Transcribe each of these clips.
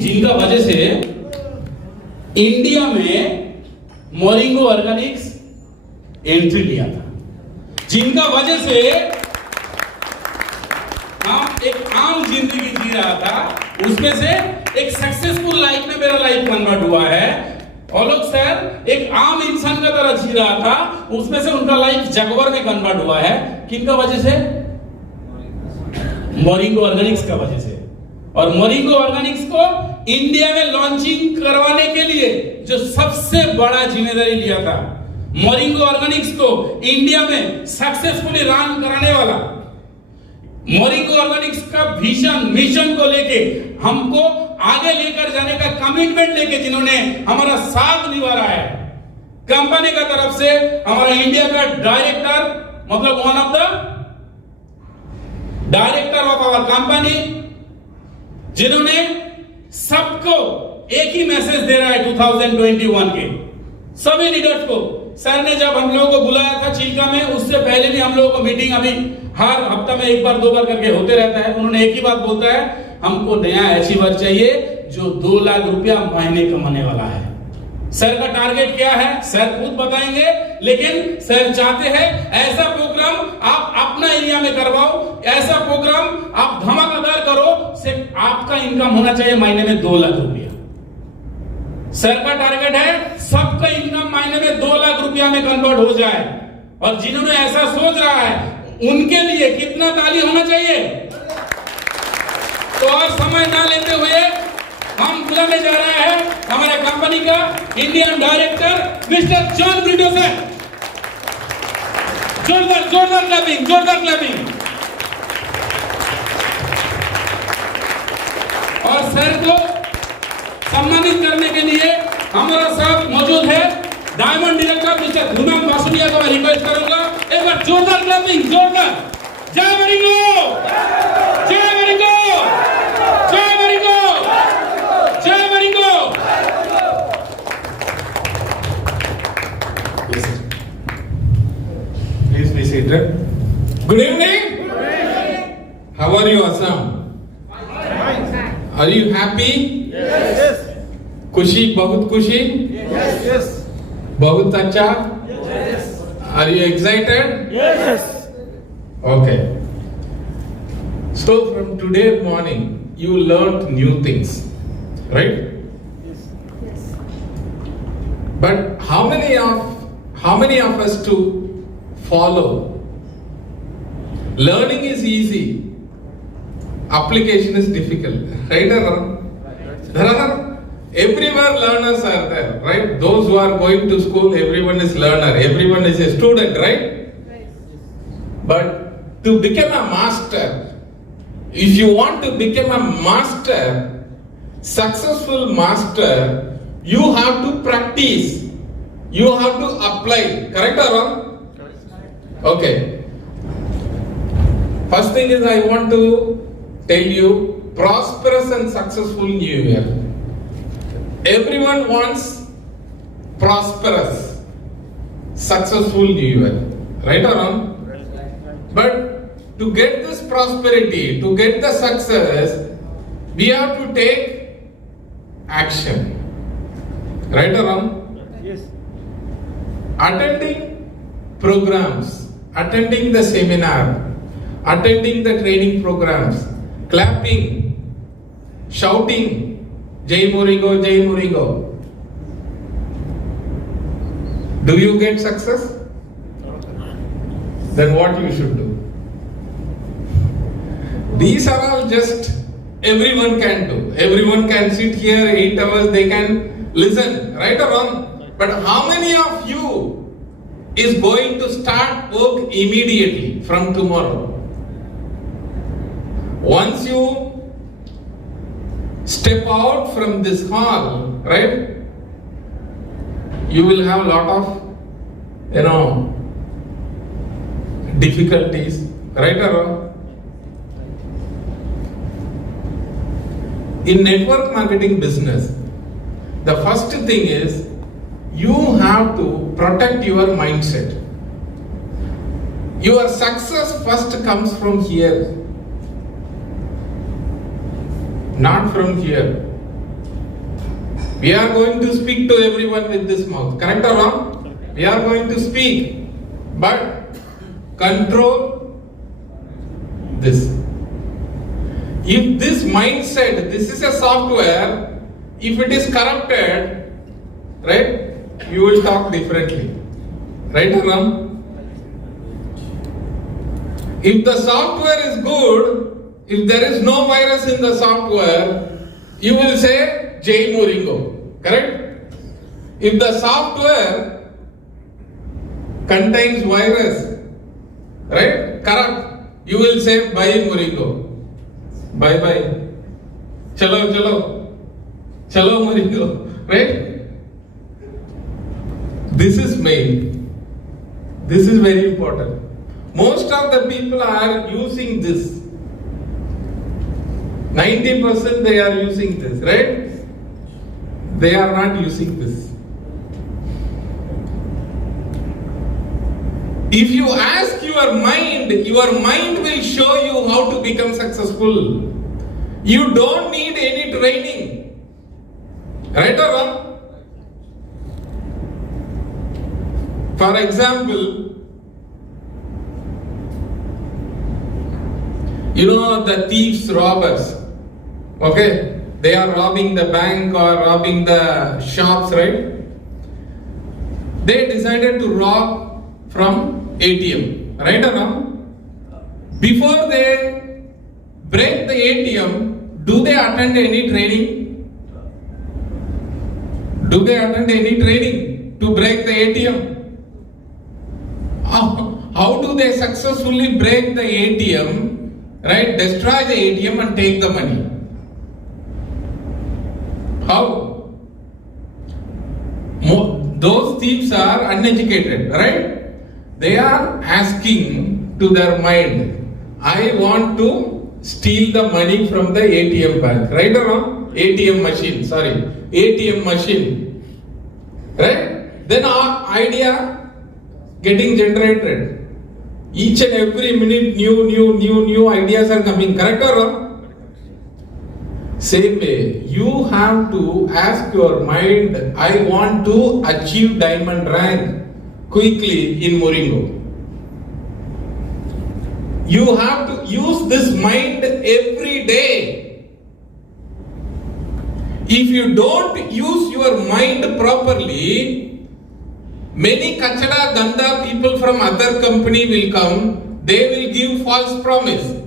जिनका वजह से इंडिया में मोरिंगो ऑर्गेनिक्स एंट्री लिया था, जिनका वजह से हम एक आम जिंदगी जी रहा था, उसमें से एक सक्सेसफुल लाइफ में मेरा लाइफ कन्वर्ट हुआ है। और लोग सर एक आम इंसान का तरह जी रहा था, उसमें से उनका लाइफ जगवर में कन्वर्ट हुआ है। किनका वजह से? मोरिंगो ऑर्गेनिक्स का वजह से। और मोरिंगो ऑर्गेनिक्स को इंडिया में लॉन्चिंग करवाने के लिए जो सबसे बड़ा जिम्मेदारी लिया था, मोरिंगो ऑर्गेनिक्स को इंडिया में सक्सेसफुली रन कराने वाला, मोरिंगो ऑर्गेनिक्स का विजन मिशन को लेके हमको आगे लेकर जाने का कमिटमेंट लेके जिन्होंने हमारा साथ निभा रहा है, कंपनी का तरफ से हमारा इंडिया का डायरेक्टर, मतलब one of the director of our company, जिन्होंने सबको एक ही मैसेज दे रहा है 2021 के सभी लीडर्स को। सर ने जब हम लोगों को बुलाया था चिल्का में, उससे पहले भी हम लोगों को मीटिंग अभी हर हफ्ता में एक बार दो बार करके होते रहता है। उन्होंने एक ही बात बोलता है, हमको नया अचीवर चाहिए जो 2 लाख रुपया महीने कमाने वाला है। सर का टारगेट क्या है सर खुद बताएंगे, लेकिन सर चाहते हैं ऐसा प्रोग्राम आप अपना एरिया में करवाओ, ऐसा प्रोग्राम आप धमाकेदार करो, सिर्फ आपका इनकम होना चाहिए महीने में 2 लाख रुपया। सर का टारगेट है सबका इनकम महीने में 2 लाख रुपया में कन्वर्ट हो जाए। और जिन्होंने ऐसा सोच रहा है उनके लिए कितना ताली होना चाहिए। तो और समय ना लेते हुए हम बुलाने जा रहे हैं हमारे कंपनी का Indian director mister John Brito sir. जोरदार क्लैपिंग। और सर को सम्मानित करने के लिए हमारा साथ मौजूद है डायमंड डायरेक्टर मिस्टर धूमम बासुनिया को मैं रिक्वेस्ट करूंगा, एक बार जोरदार क्लैपिंग, जोरदार। जय मोरिंगो, जय मोरिंगो, जय मोरिंगो, जय moringa. Please be seated. Good evening. How are you, Assam? Are you happy? Yes. खुशी, बहुत खुशी? Yes. बहुत अच्छा? Yes. Are you excited? Yes. Okay. So from today morning, you learned new things, right? Yes. But how many of us to follow? Learning is easy. Application is difficult, right or wrong? There are everywhere learners are there, right? Those who are going to school, everyone is learner, everyone is a student, right? But to become a master, if you want to become a master, successful master, you have to practice, you have to apply, correct or wrong? Okay. First thing is I want to tell you, prosperous and successful new year. Everyone wants prosperous, successful new year, right or wrong? But to get this prosperity, to get the success, we have to take action, right or wrong? Yes. Attending programs, attending the seminar, attending the training programs, clapping, shouting, Jai Moringo, Jai Moringo. Do you get success? Then what you should do? These are all just everyone can do. Everyone can sit here 8 hours, they can listen, right or wrong? But how many of you is going to start work immediately from tomorrow? Once you step out from this hall, right, you will have a lot of, difficulties, right or wrong? In network marketing business, the first thing is you have to protect your mindset. Your success first comes from here, not from here. We are going to speak to everyone with this mouth. Correct or wrong? We are going to speak. But control this. If this mindset, this is a software, if it is corrupted, right, you will talk differently. Right or wrong? If the software is good, if there is no virus in the software, you will say Jai Moringo. Correct? If the software contains virus, right, corrupt, you will say bye Moringo. Bye bye. Chalo, chalo. Chalo Moringo. Right? This is main. This is very important. Most of the people are using this. 90% they are using this, right? They are not using this. If you ask your mind will show you how to become successful. You don't need any training. Right or wrong? For example, you know the thieves, robbers. Okay? They are robbing the bank or robbing the shops, right? They decided to rob from ATM. Right or wrong? Before they break the ATM, do they attend any training? Do they attend any training to break the ATM? How do they successfully break the ATM, right? Destroy the ATM and take the money? How? Those thieves are uneducated, right? They are asking to their mind, I want to steal the money from the ATM bank. Right or wrong? ATM machine, sorry. ATM machine. Right? Then our idea getting generated. Each and every minute new ideas are coming. Correct or wrong? Same way, you have to ask your mind, I want to achieve diamond rank quickly in Moringo. You have to use this mind every day. If you don't use your mind properly, many kachada ganda people from other company will come, they will give false promise.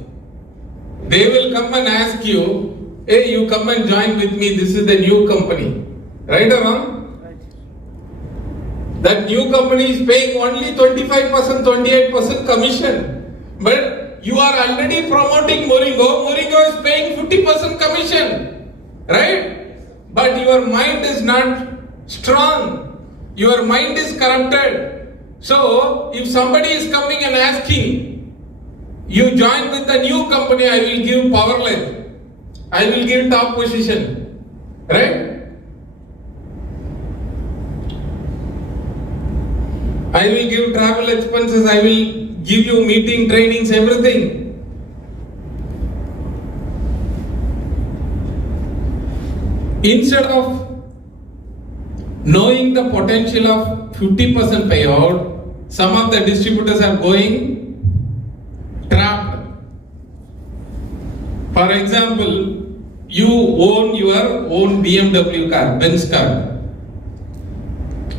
They will come and ask you, hey, you come and join with me, this is the new company. Right or wrong? That new company is paying only 25%, 28% commission. But you are already promoting Moringo. Moringo is paying 50% commission. Right? But your mind is not strong. Your mind is corrupted. So, if somebody is coming and asking, you join with the new company, I will give powerless. I will give top position. Right? I will give travel expenses, I will give you meeting, trainings, everything. Instead of knowing the potential of 50% payout, some of the distributors are going trapped. For example, you own your own BMW car, Benz car.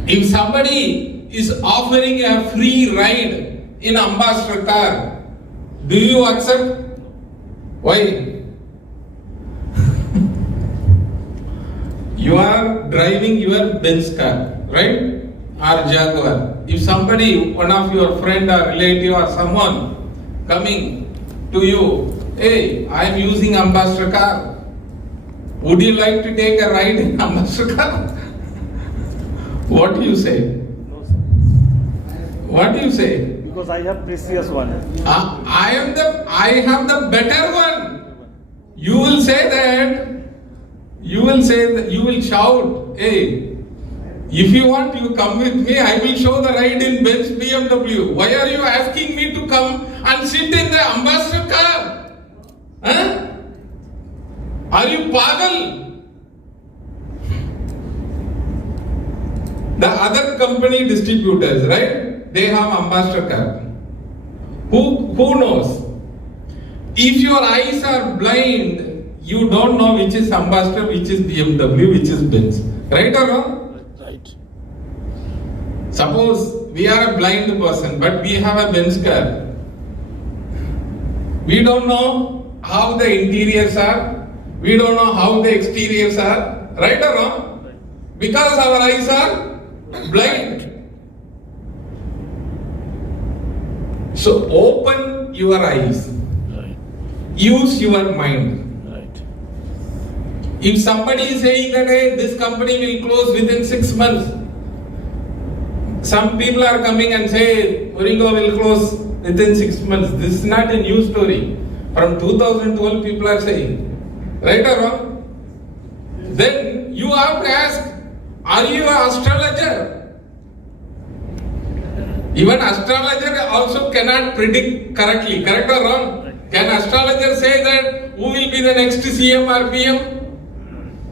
If somebody is offering a free ride in ambassador car, do you accept? Why? You are driving your Benz car, right? Or Jaguar. If somebody, one of your friend or relative or someone coming to you, hey, I am using ambassador car. Would you like to take a ride in ambassador car? What do you say? What do you say? Because I have precious one. I have the better one. You will say that. You will shout, hey, if you want, you come with me. I will show the ride in Benz BMW. Why are you asking me to come and sit in the ambassador car? Huh? Are you pagal? The other company distributors, right? They have ambassador card. Who knows? If your eyes are blind, you don't know which is ambassador, which is BMW, which is Benz. Right or wrong? Right. Suppose we are a blind person, but we have a Benz car. We don't know how the interiors are. We don't know how the exteriors are. Right or wrong? Because our eyes are blind. So open your eyes. Right. Use your mind. Right. If somebody is saying that hey, this company will close within 6 months, some people are coming and say Moringo will close within 6 months. This is not a new story. From 2012 people are saying. Right or wrong? Then you have to ask, are you an astrologer? Even astrologer also cannot predict correctly. Correct or wrong? Can astrologer say that who will be the next CM or PM?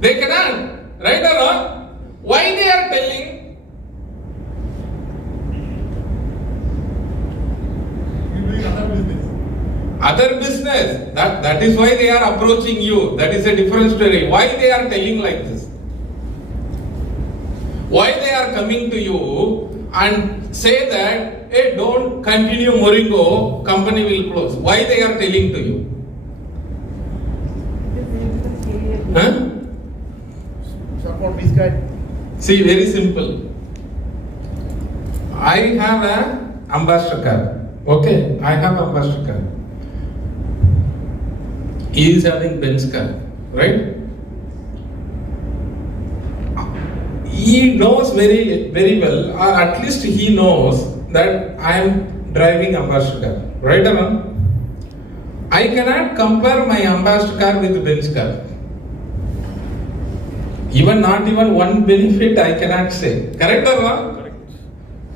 They cannot. Right or wrong? Why they are telling? Other business. That is why they are approaching you. That is a different story. Why they are telling like this? Why they are coming to you and say that, hey, don't continue Moringo, company will close. Why they are telling to you? Huh? Support this guy. See, very simple. I have an ambassador car. Okay, I have an ambassador car. He is having Benz car, right? He knows very, very well, or at least he knows that I am driving ambassador car, right or wrong? I cannot compare my ambassador car with Benz car. Not even one benefit I cannot say. Correct or wrong? Correct.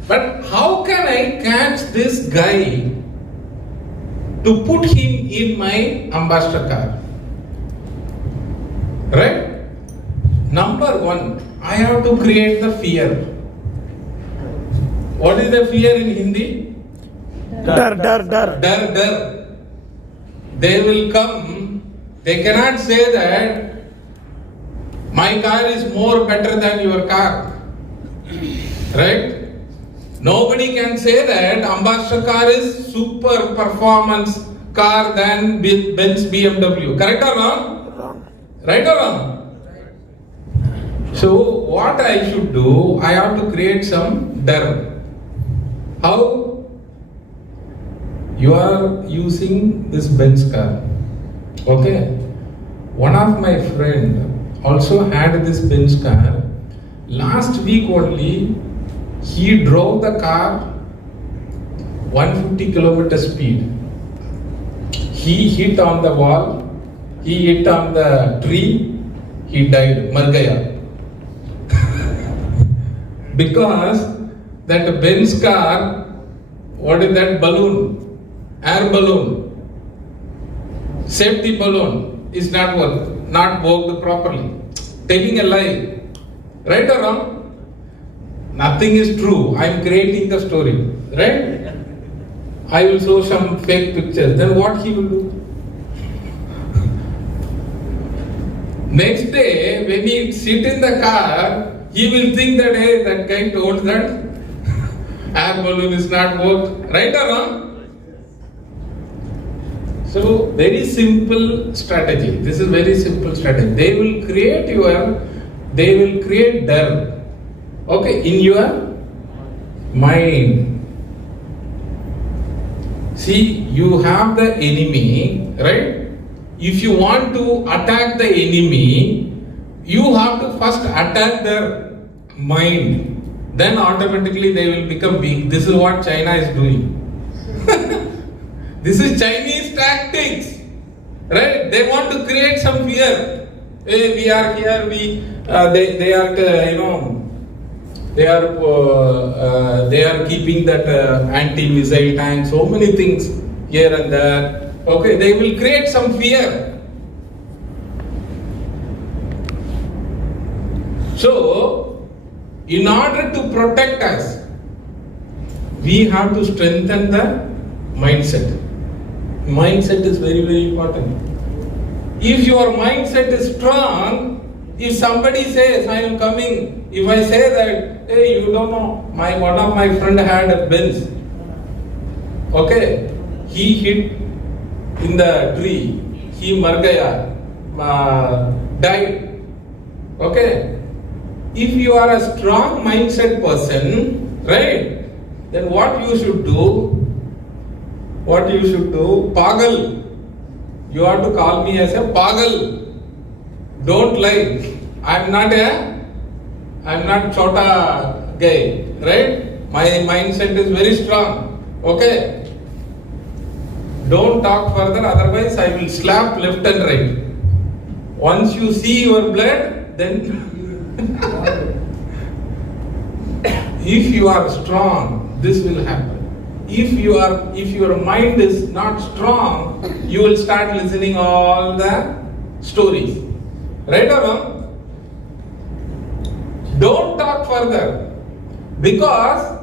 But how can I catch this guy to put him in my ambassador car? Right? Number one, I have to create the fear. What is the fear in Hindi? Dar. Dar. They will come, they cannot say that my car is more better than your car. Right? Nobody can say that ambassador car is super performance car than Benz BMW. Correct or wrong? Wrong. Right or wrong? So what I should do, I have to create some dar. How? You are using this Benz car. Okay? One of my friend also had this Benz car. Last week only, he drove the car 150 kilometer speed. He hit on the wall, he hit on the tree, he died, mar gaya. Because that Benz car, what is that balloon? Air balloon, safety balloon is not worked properly. Telling a lie. Right or wrong? Nothing is true. I am creating the story. Right? I will show some fake pictures. Then what he will do? Next day, when he sit in the car, he will think that, hey, that guy told that air balloon is not worked. Right or wrong? So, very simple strategy. This is very simple strategy. They will create dar. Okay, in your mind. See, you have the enemy, right? If you want to attack the enemy, you have to first attack their mind. Then automatically they will become weak. This is what China is doing. This is Chinese tactics, right? They want to create some fear. Hey, we are here. They are keeping that anti-missile tank. So many things here and there. Okay, they will create some fear. So In order to protect us, we have to strengthen the mindset. Mindset is very, very important. If your mindset is strong, if somebody says, I am coming, if I say that, hey, you don't know, one of my friend had a Benz. Okay, he hit in the tree, he margaya, died. Okay, if you are a strong mindset person, right, then what you should do? Pagal. You have to call me as a pagal. Don't lie. I'm not chota guy, right? My mindset is very strong. Okay. Don't talk further, otherwise I will slap left and right. Once you see your blood, then if you are strong, this will happen. If your mind is not strong, you will start listening all the stories. Right or wrong? Don't talk further, because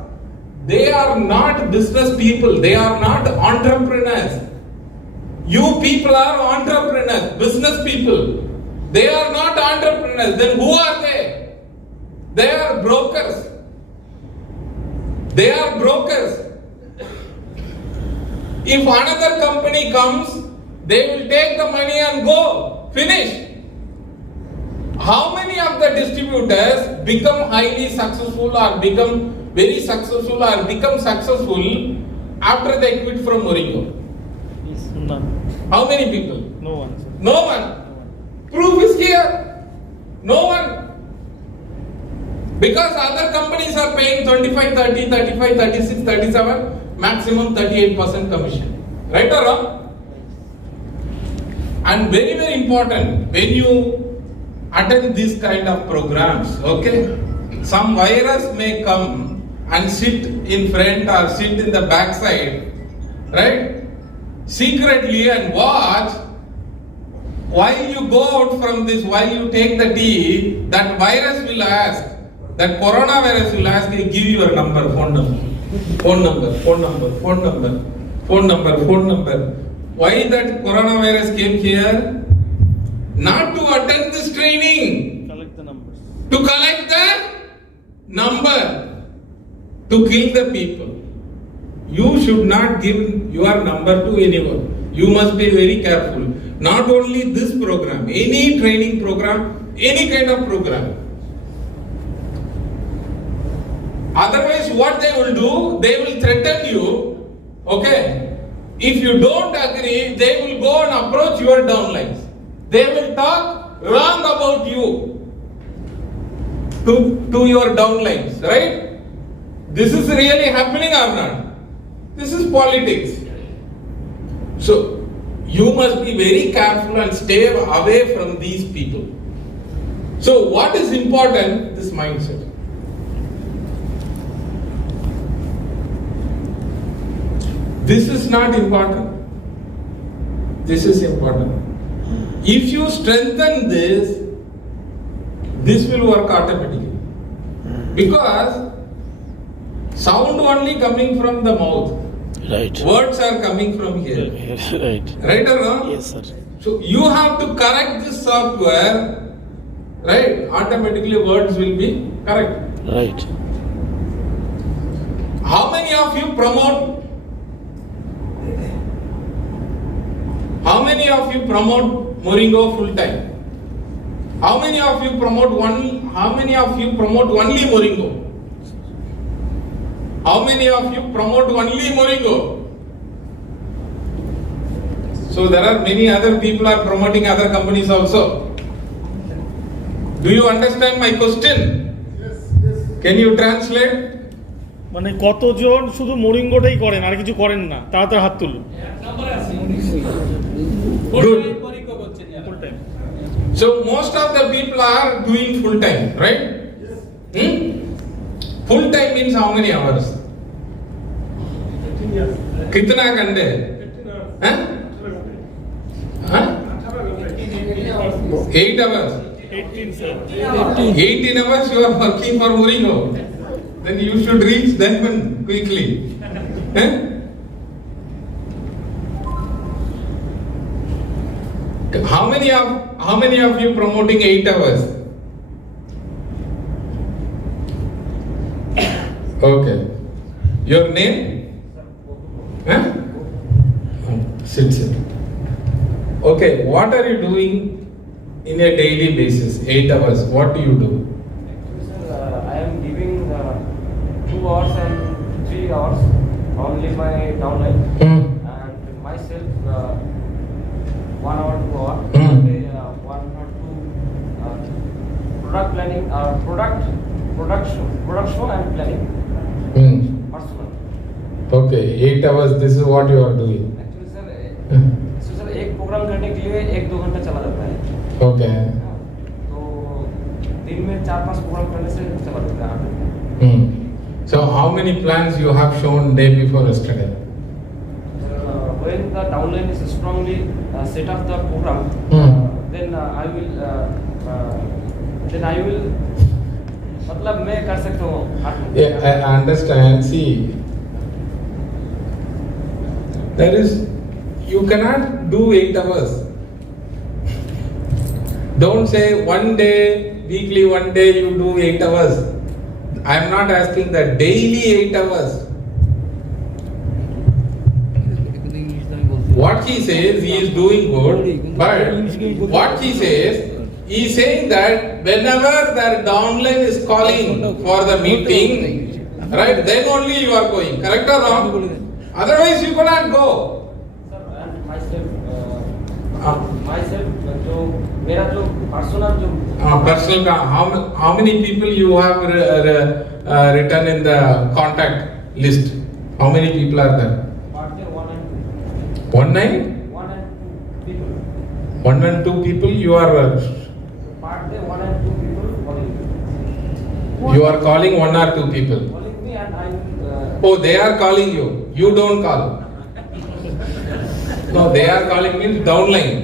they are not business people, they are not entrepreneurs. You people are entrepreneurs, business people. They are not entrepreneurs. Then who are they? They are brokers. They are brokers. If another company comes, they will take the money and go. Finish. How many of the distributors become highly successful or become very successful or become successful after they quit from Moringo? None. How many people? No one, sir. No one. Proof is here. No one. Because other companies are paying 25, 30, 35, 36, 37, maximum 38% commission. Right or wrong? And very, very important, when you attend this kind of programs, okay, some virus may come and sit in front or sit in the backside, right, secretly, and watch. While you go out from this, while you take the tea, that virus will ask, that coronavirus will ask you, give your number, phone number. Why that coronavirus came here? Not to attend this training. Collect the numbers. To collect the number. To kill the people. You should not give your number to anyone. You must be very careful. Not only this program, any training program, any kind of program. Otherwise, what they will do, they will threaten you. Okay. If you don't agree, they will go and approach your downlines. They will talk wrong about you to your downlines, right? This is really happening or not? This is politics. So, you must be very careful and stay away from these people. So, what is important? This mindset. This is not important. This is important. If you strengthen this will work automatically. Because sound only coming from the mouth. Right. Words are coming from here. Right. Right or wrong? Yes, sir. So you have to correct this software, right? Automatically words will be correct. Right. How many of you promote? How many of you promote Moringo full time? How many of you promote only Moringo? How many of you promote only Moringo? So there are many other people are promoting other companies also. Do you understand my question? Yes, yes. Can you translate? মানে কতজন শুধু মোরিঙ্গোটাই করেন আর কিছু করেন না, তাড়াতাড়ি হাত তুলুন। Good. Full time. So most of the people are doing full time, right? Yes. Full time means how many hours? 15 years. कितना घंटे? 15 hours. Huh? 18 hours. 8 hours. 18 sir. 18 hours you are working for Mourinho. Then you should reach Denman quickly. Eh? How many of you promoting 8 hours? Okay. Your name? Huh? Sit. Okay, what are you doing in a daily basis? 8 hours. What do you do? Sir, I am giving 2 hours and 3 hours only my downline and myself 1 hour, 2 hour, 1 or 2 product planning, production and planning. Personal. Okay, 8 hours. This is what you are doing. Actually sir एक programme करने के लिए 1-2 घंटा चला जाता है. Okay. तो दिन में 4-5 प्रोग्राम करने से चला जाता है 8 घंटे. So how many plans you have shown day before yesterday? When the downline is strongly set up the program, then I will मतलब मैं कर सकता हूँ. Yeah, I understand. See, you cannot do 8 hours. Don't say one day, weekly 1 day you do 8 hours. I am not asking that daily 8 hours. What he says, he is doing good, but what he says, he is saying that whenever the downline is calling for the meeting, right, then only you are going. Correct or wrong? Otherwise you cannot go. Sir, and myself जो मेरा जो personal जो Personal, how many people you have written in the contact list? How many people are there? part there 1 and 1 2 people. 1 and 2 people you are Part there 1 and 2 people calling calling 1 or 2 people. me and I Oh, they are calling you. You don't call. No, they are calling means downline.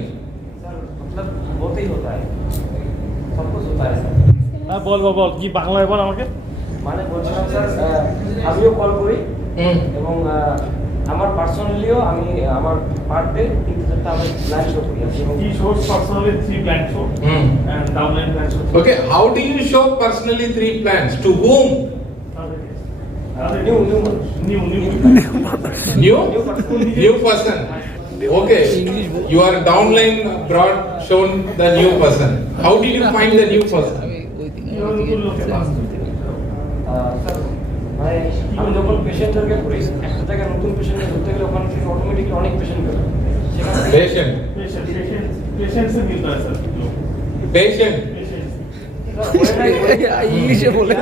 Sir मतलब होता ही होता है, सब कुछ होता है sir. হ্যাঁ বল কি বাংলায় বল আমাকে। মানে বলছিলাম স্যার আমিও কল করি এবং আমার পার্সোনালিও আমি আমার পার ডে 3-4টা আমি প্ল্যান শো করি এবং He shows personally 3 plan show and downline plan show. Okay, how do you show personally 3 plans? To whom? new New person. Okay, your downline brought shown the new person. How did you find the new person? Sir ভাই আমি যখন পেশেন্টদেরকে করি একটা জায়গায় নতুন পেশেন্টকে ধরতে গেলে ওখান থেকে অটোমেটিকলি অনেক পেশেন্ট বের হয় সেখানে Patient. पेशेंट से मिलता है सर Patient. इंग्लिशে বলে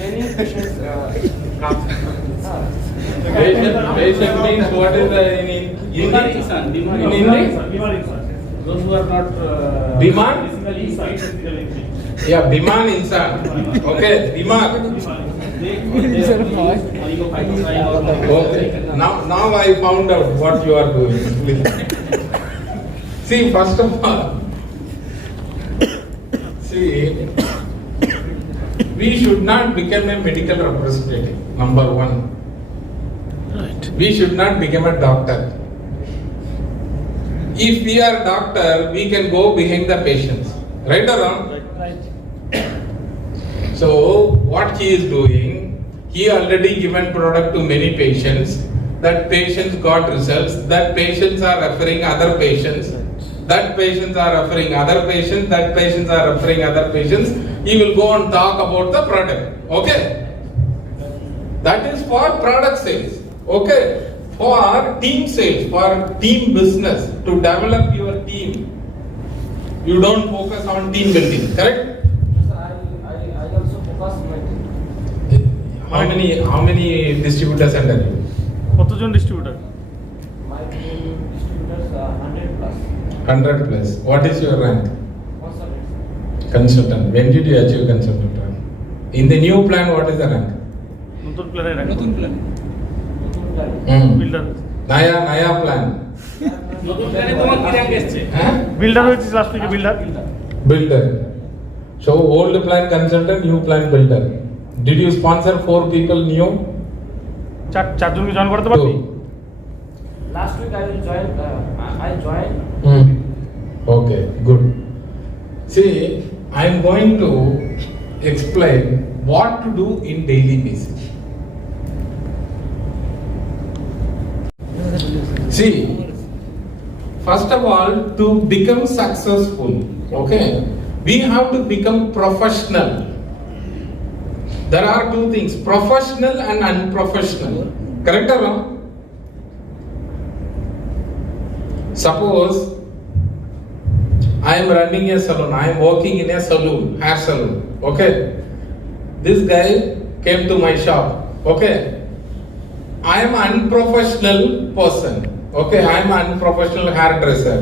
many patients Patient means what is the in Bimar insan, Bimar In insan. Hindi? बीमार इंसान Those who are not Bimar? physically sight physically Yeah, Biman insan. Okay, Bimar. Okay. Now I found out what you are doing. See, first of all, we should not become a medical representative. Number 1. right We should not become a doctor. If we are doctor, we can go behind the patients. Right or wrong? So what he is doing, he already given product to many patients. That patients got results. That patients are referring other patients. That patients are referring other patients. That patients are referring other patients. He will go and talk about the product. Okay? That is for product sales. Okay? For team sales, for team business, to develop your team. You don't focus on team building. Correct? I also focus my How many distributors under you? কতজন distributor my team distributors 100 plus 100 plus. What is your rank? consultants. Consultant. When did you achieve consultant rank? In the new plan, what is the rank? নতুন প্ল্যানে রাখো নতুন plan. Builder Naya plan. নতুন প্ল্যানে তোমার কি rank এসেছে? Huh? Builder হয়েছে লাস্ট উইকে builder Builder. So old plant consultant, new plant builder. Did you sponsor 4 people new? চারজনকে জয়েন করতে পারবি? Last week I will join. I joined. Okay, good. See, I am going to explain what to do in daily basis. See, first of all, to become successful, okay, we have to become professional. There are two things, professional and unprofessional. Correct or wrong? Suppose I am running a salon, I am working in a salon, hair salon, okay. This guy came to my shop, okay. I am an unprofessional person, okay. I am an unprofessional hairdresser.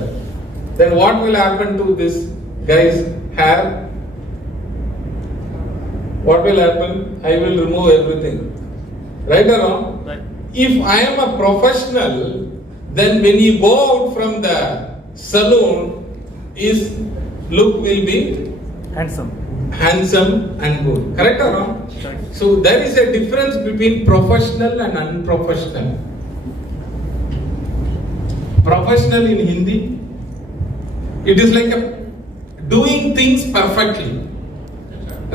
Then what will happen to this guy's hair? What will happen? I will remove everything. Right or wrong? Right. If I am a professional, then when you go out from the salon, his look will be handsome. handsome and good. Correct or wrong? Correct. So there is a difference between professional and unprofessional. Professional in Hindi, it is like doing things perfectly.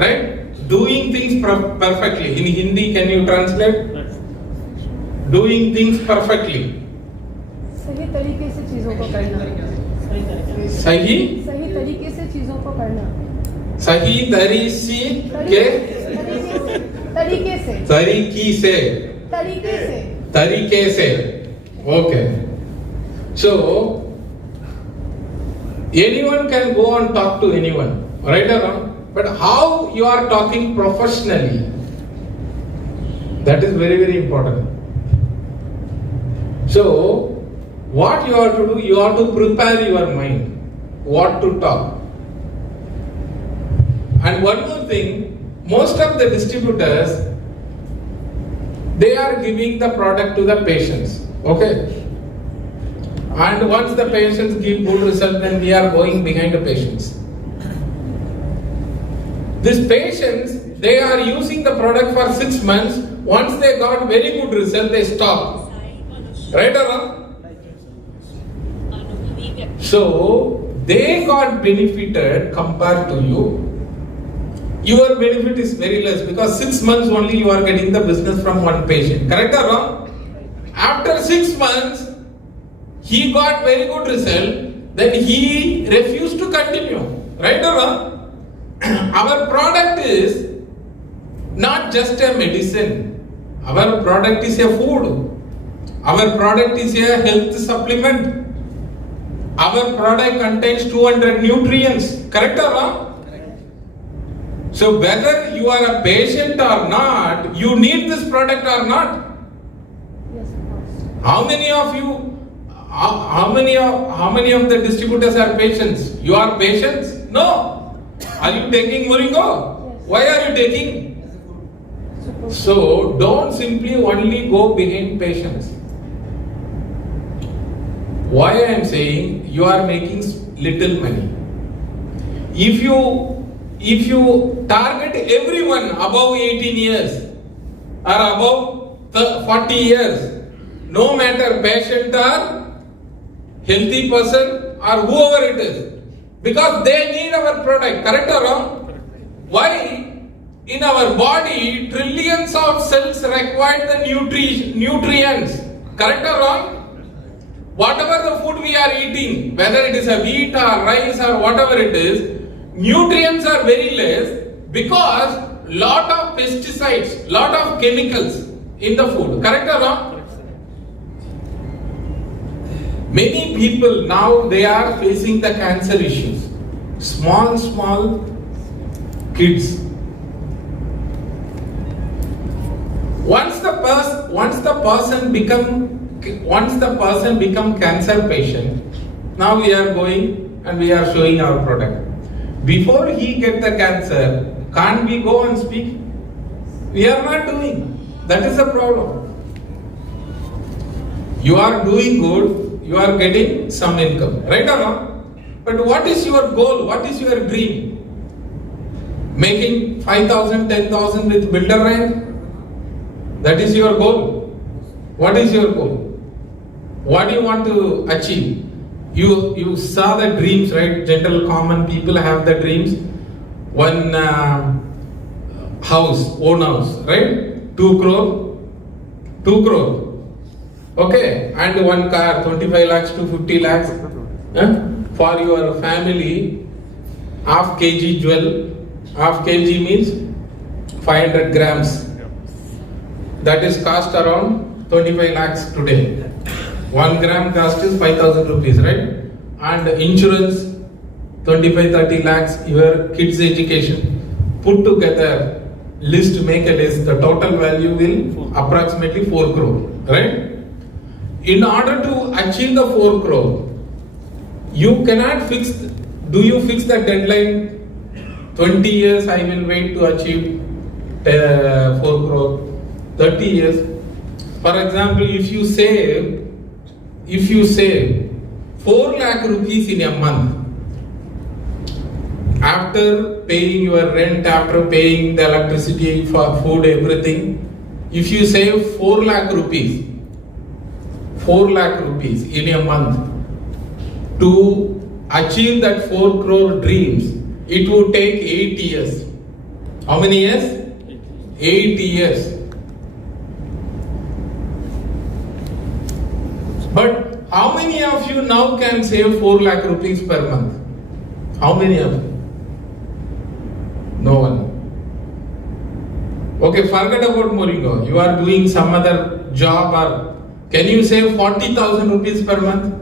Right? Doing things perfectly. In Hindi, can you translate? Doing things perfectly. सही तरीके से चीजों को करना। सही सही तरीके से चीजों को करना। सही तरीके तरीके से तरीके से okay. So anyone can go and talk to anyone, right or wrong? But how you are talking professionally, that is very, very important. So what you have to do, you have to prepare your mind what to talk. And one more thing, most of the distributors, they are giving the product to the patients, okay. And once the patients give good result, then we are going behind the patients. These patients, they are using the product for 6 months. Once they got very good result, they stop. Right or wrong? So they got benefited compared to you. Your benefit is very less because 6 months only you are getting the business from one patient. Correct or wrong? After 6 months, he got very good result, then he refused to continue. Right or wrong? Our product is not just a medicine. Our product is a food. Our product is a health supplement. Our product contains 200 nutrients. Correct or wrong? So whether you are a patient or not, you need this product or not. Yes, of course. How many of you, how many of the distributors are patients? You are patients? No. Are you taking Moringo? Yes. Why are you taking? So don't simply only go behind patients. Why I am saying you are making little money. If you target everyone above 18 years or above 40 years, no matter patient or healthy person or whoever it is, because they need our product, correct or wrong? Why? In our body, trillions of cells require the nutrients, correct or wrong? Whatever the food we are eating, whether it is a wheat or rice or whatever it is, nutrients are very less because lot of pesticides, lot of chemicals in the food, correct or wrong? Many people now they are facing the cancer issues. Small kids. Once the person become cancer patient, now we are going and we are showing our product. Before he get the cancer, can't we go and speak? We are not doing. That is the problem. You are doing good, you are getting some income, right or wrong? But what is your goal? What is your dream? Making 5,000, 10,000 with builder rank? That is your goal. What is your goal? What do you want to achieve? You saw the dreams, right? General common people have the dreams. One house, own house, right? 2 crore. 2 crore. Okay. And one car, 25 lakhs to 50 lakhs. For your family, half kg jewel. Half kg means 500 grams. That is cost around 25 lakhs today. 1 gram cost is 5,000 rupees, right? And insurance 25-30 lakhs, your kids' education. Put together, make a list, the total value will approximately 4 crore, right? In order to achieve the 4 crore, you cannot fix, do you fix the deadline? 20 years I will wait to achieve 4 crore, 30 years. For example, if you save 4 lakh rupees in a month, after paying your rent, after paying the electricity, for food, everything, if you save 4 lakh rupees in a month, to achieve that 4 crore dreams, it would take 8 years. How many years? 8 years. But how many of you now can save 4 lakh rupees per month? How many of you? No one. Okay, forget about Moringo. You are doing some other job, or can you save 40,000 rupees per month?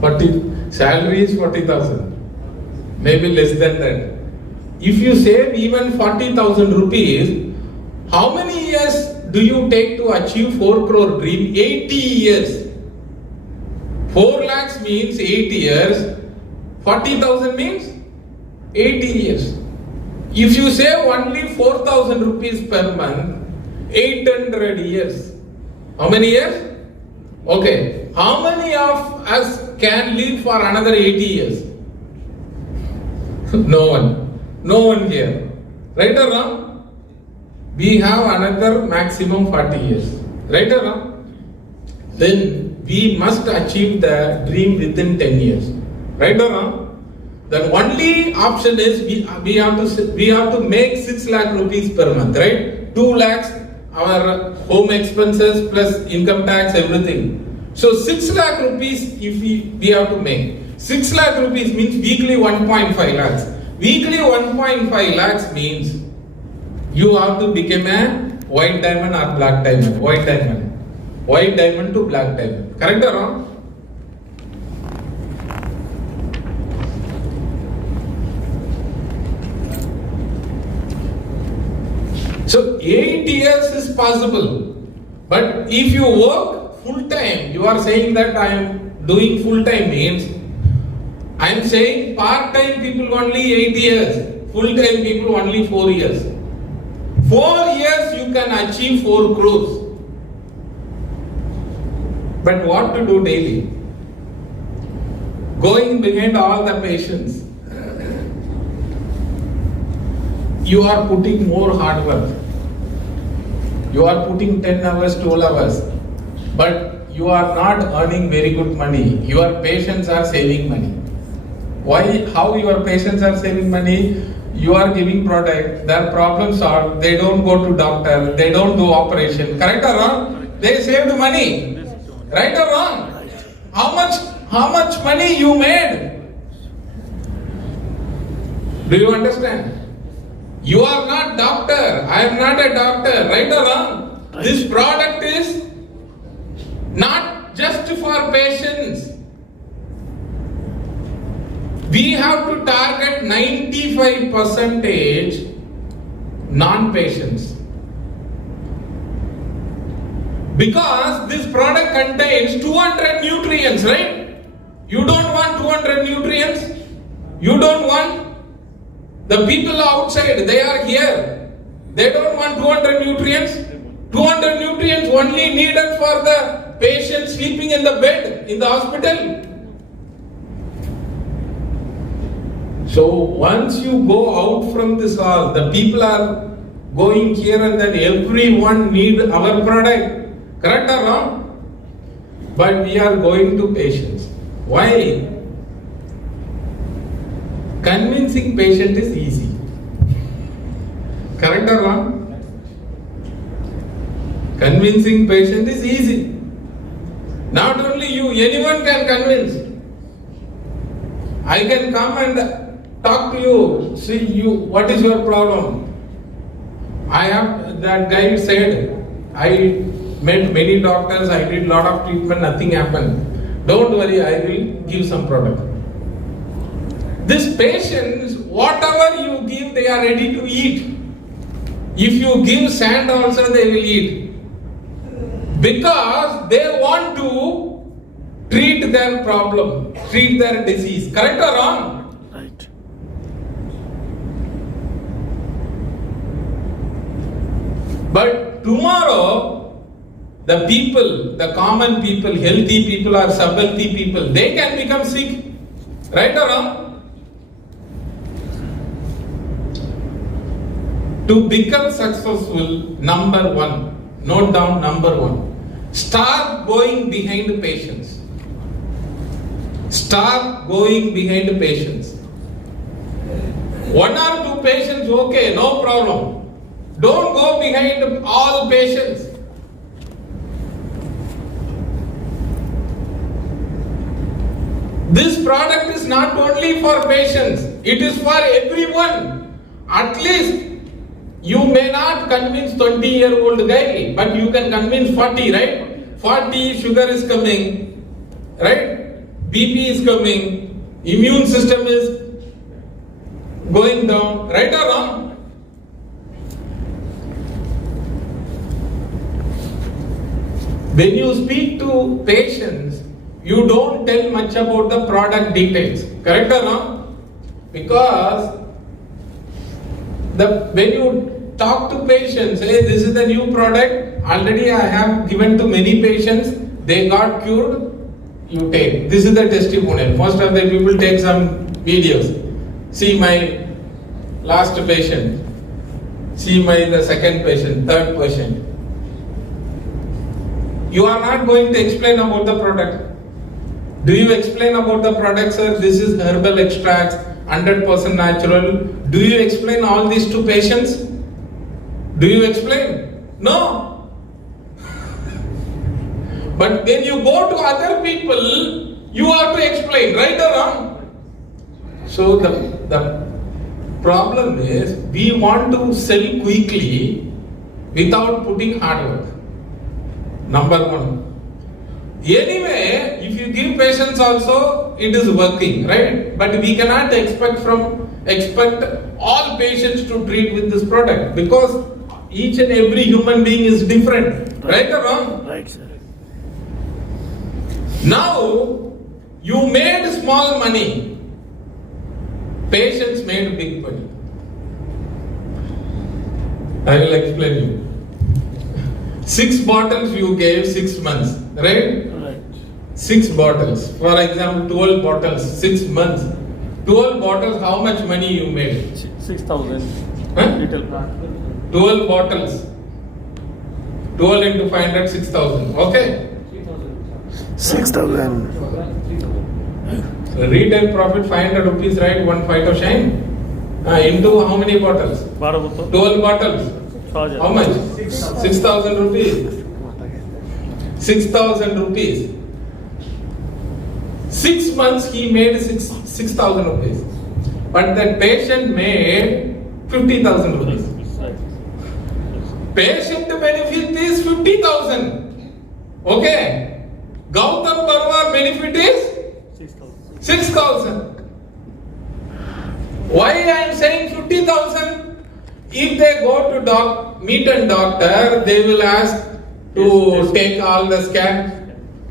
40, salary is 40,000. Maybe less than that. If you save even 40,000 rupees, how many years do you take to achieve 4 crore dream? 80 years. 4 lakhs means 8 years. 40,000 means 80 years. If you save only 4,000 rupees per month, 800 years. How many years? Okay. How many of us can live for another 80 years? No one. No one here. Right or wrong? We have another maximum 40 years. Right or wrong? Then we must achieve the dream within 10 years. Right or wrong? The only option is we have to make 6 lakh rupees per month, right? 2 lakhs our home expenses plus income tax, everything. So 6 lakh rupees if we have to make. 6 lakh rupees means weekly 1.5 lakhs. Weekly 1.5 lakhs means you have to become a white diamond or black diamond. White diamond. White diamond to black diamond. Correct or wrong? So 8 years is possible. But if you work full time, you are saying that I am doing full time means I am saying part time people only 8 years, full time people only 4 years. 4 years you can achieve 4 crores. But what to do daily? Going behind all the patients, you are putting more hard work. You are putting 10 hours, 12 hours, but you are not earning very good money. Your patients are saving money. Why? How your patients are saving money? You are giving product, their problems solved, they don't go to doctor, they don't do operation. Correct or wrong? They saved money. Right or wrong? How much money you made? Do you understand? You are not doctor. I am not a doctor. Right or wrong? This product is not just for patients. We have to target 95% non-patients. Because this product contains 200 nutrients, right? You don't want 200 nutrients. You don't want the people outside, they are here. They don't want 200 nutrients. 200 nutrients only needed for the patient sleeping in the bed in the hospital. So once you go out from this hall, the people are going here and there, everyone need our product. Correct or wrong? But we are going to patients. Why? Convincing patient is easy. Correct or wrong? Convincing patient is easy. Not only you, anyone can convince. I can come and talk to you, see you, what is your problem? That guy said, I met many doctors, I did lot of treatment, nothing happened. Don't worry, I will give some product. These patients, whatever you give, they are ready to eat. If you give sand also, they will eat. Because they want to treat their problem, treat their disease. Correct or wrong? Right. But tomorrow, the people, the common people, healthy people or sub-healthy people, they can become sick. Right or wrong? To become successful, number one, note down number one, start going behind the patients. Start going behind the patients. One or two patients, okay, no problem. Don't go behind all patients. This product is not only for patients, it is for everyone. At least you may not convince 20-year-old guy, but you can convince 40, right? 40, sugar is coming, right? BP is coming, immune system is going down, right or wrong? When you speak to patients, you don't tell much about the product details, correct or wrong? Because when you talk to patients, hey, this is the new product, already I have given to many patients, they got cured, you take. This is the testimonial. Most of the people take some videos. See my last patient, see the second patient, third patient. You are not going to explain about the product. Do you explain about the product, sir? This is herbal extracts, 100% natural. Do you explain all this to patients? Do you explain? No. But when you go to other people, you have to explain, right or wrong? So the problem is, we want to sell quickly without putting hard work. Number one. Anyway, if you give patients also, it is working, right? But we cannot expect all patients to treat with this product, because each and every human being is different, right or wrong? Right, sir. Now, you made small money, patients made big money. I will explain you. 6 bottles you gave 6 months, right? Right. 6 bottles. For example, 12 bottles, 6 months. 12 bottles, how much money you made? 6,000. Huh? Little. 12 bottles. 12 into 500, 6,000. Okay? 6,000. Retail profit 500 rupees, right? 1 fight of shine. Into how many bottles? 12 12 bottles. How much? 6,000 rupees. 6,000 rupees. 6 months he made 6,000 rupees. But that patient made 50,000 rupees. Patient benefit is 50,000. Okay. Gautam Barwa benefit is 6,000. Why I am saying 50,000? If they go to meet a doctor, they will ask to take all the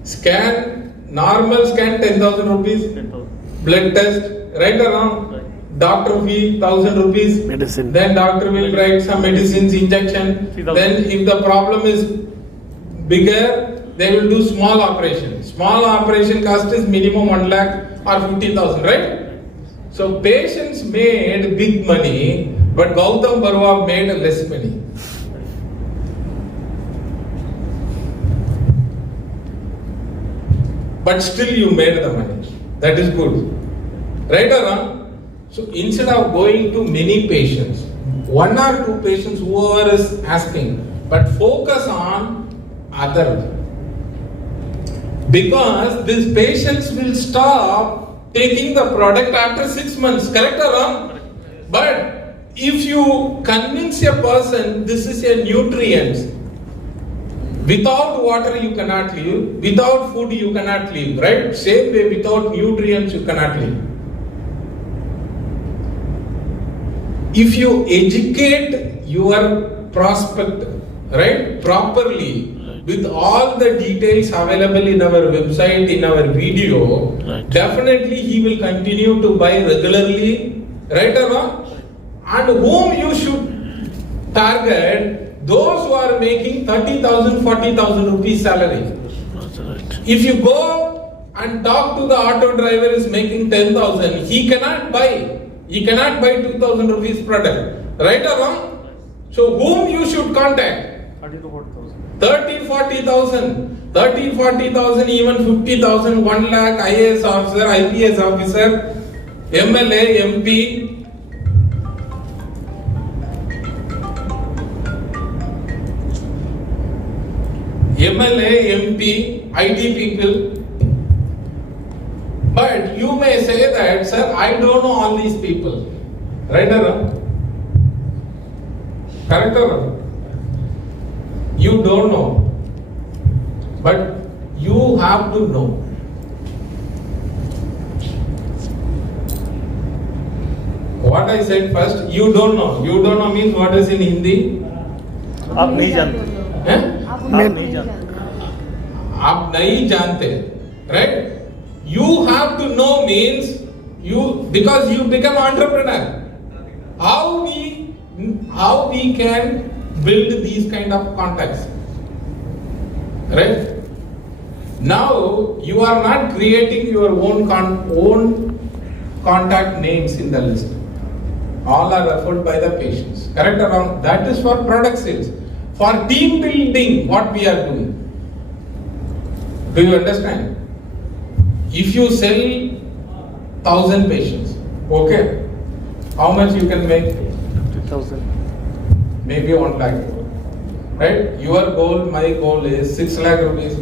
scan, normal scan 10,000 rupees, 10,000. blood test, right or wrong? Right. Doctor fee 1,000 rupees. Medicine. Then doctor will write some medicines, injection. 3,000. Then if the problem is bigger, they will do small operation. Small operation cost is minimum 1 lakh or 50,000, right? So patients made big money, but Gautam Barwa made less money. But still you made the money. That is good. Right or wrong? So instead of going to many patients, one or two patients, whoever is asking, but focus on other. Because these patients will stop taking the product after 6 months. Correct or wrong? But if you convince a person this is a nutrient, without water you cannot live, without food you cannot live, right? Same way, without nutrients you cannot live. If you educate your prospect, right, properly, with all the details available in our website, in our video, Right. definitely he will continue to buy regularly, right or wrong? And whom you should target, those who are making 30,000, 40,000 rupees salary. That's right. If you go and talk to the auto driver is making 10,000, he cannot buy. He cannot buy 2,000 rupees product. Right or wrong? So whom you should contact? 30 to 40,000. 30, 40,000. 30, 40,000, even 50,000, 1 lakh, IAS officer, IPS officer, MLA, MP. MLA, MP, IT people. But you may say that, sir, I don't know all these people. Right or wrong? Correct or wrong? You don't know. But you have to know. What I said first, you don't know. You don't know means what is in Hindi? आप नहीं जानते हैं? आप नहीं जानते। आप नहीं जानते, right? You have to know means you, because you become entrepreneur. How we can build these kind of contacts, right? Now you are not creating your own contact names in the list. All are referred by the patients. Correct or wrong? That is for product sales. For team building, what we are doing. Do you understand? If you sell 1,000 patients, okay, how much you can make? 50,000. Maybe 1 lakh. Right? Your goal, my goal is 6 lakh rupees.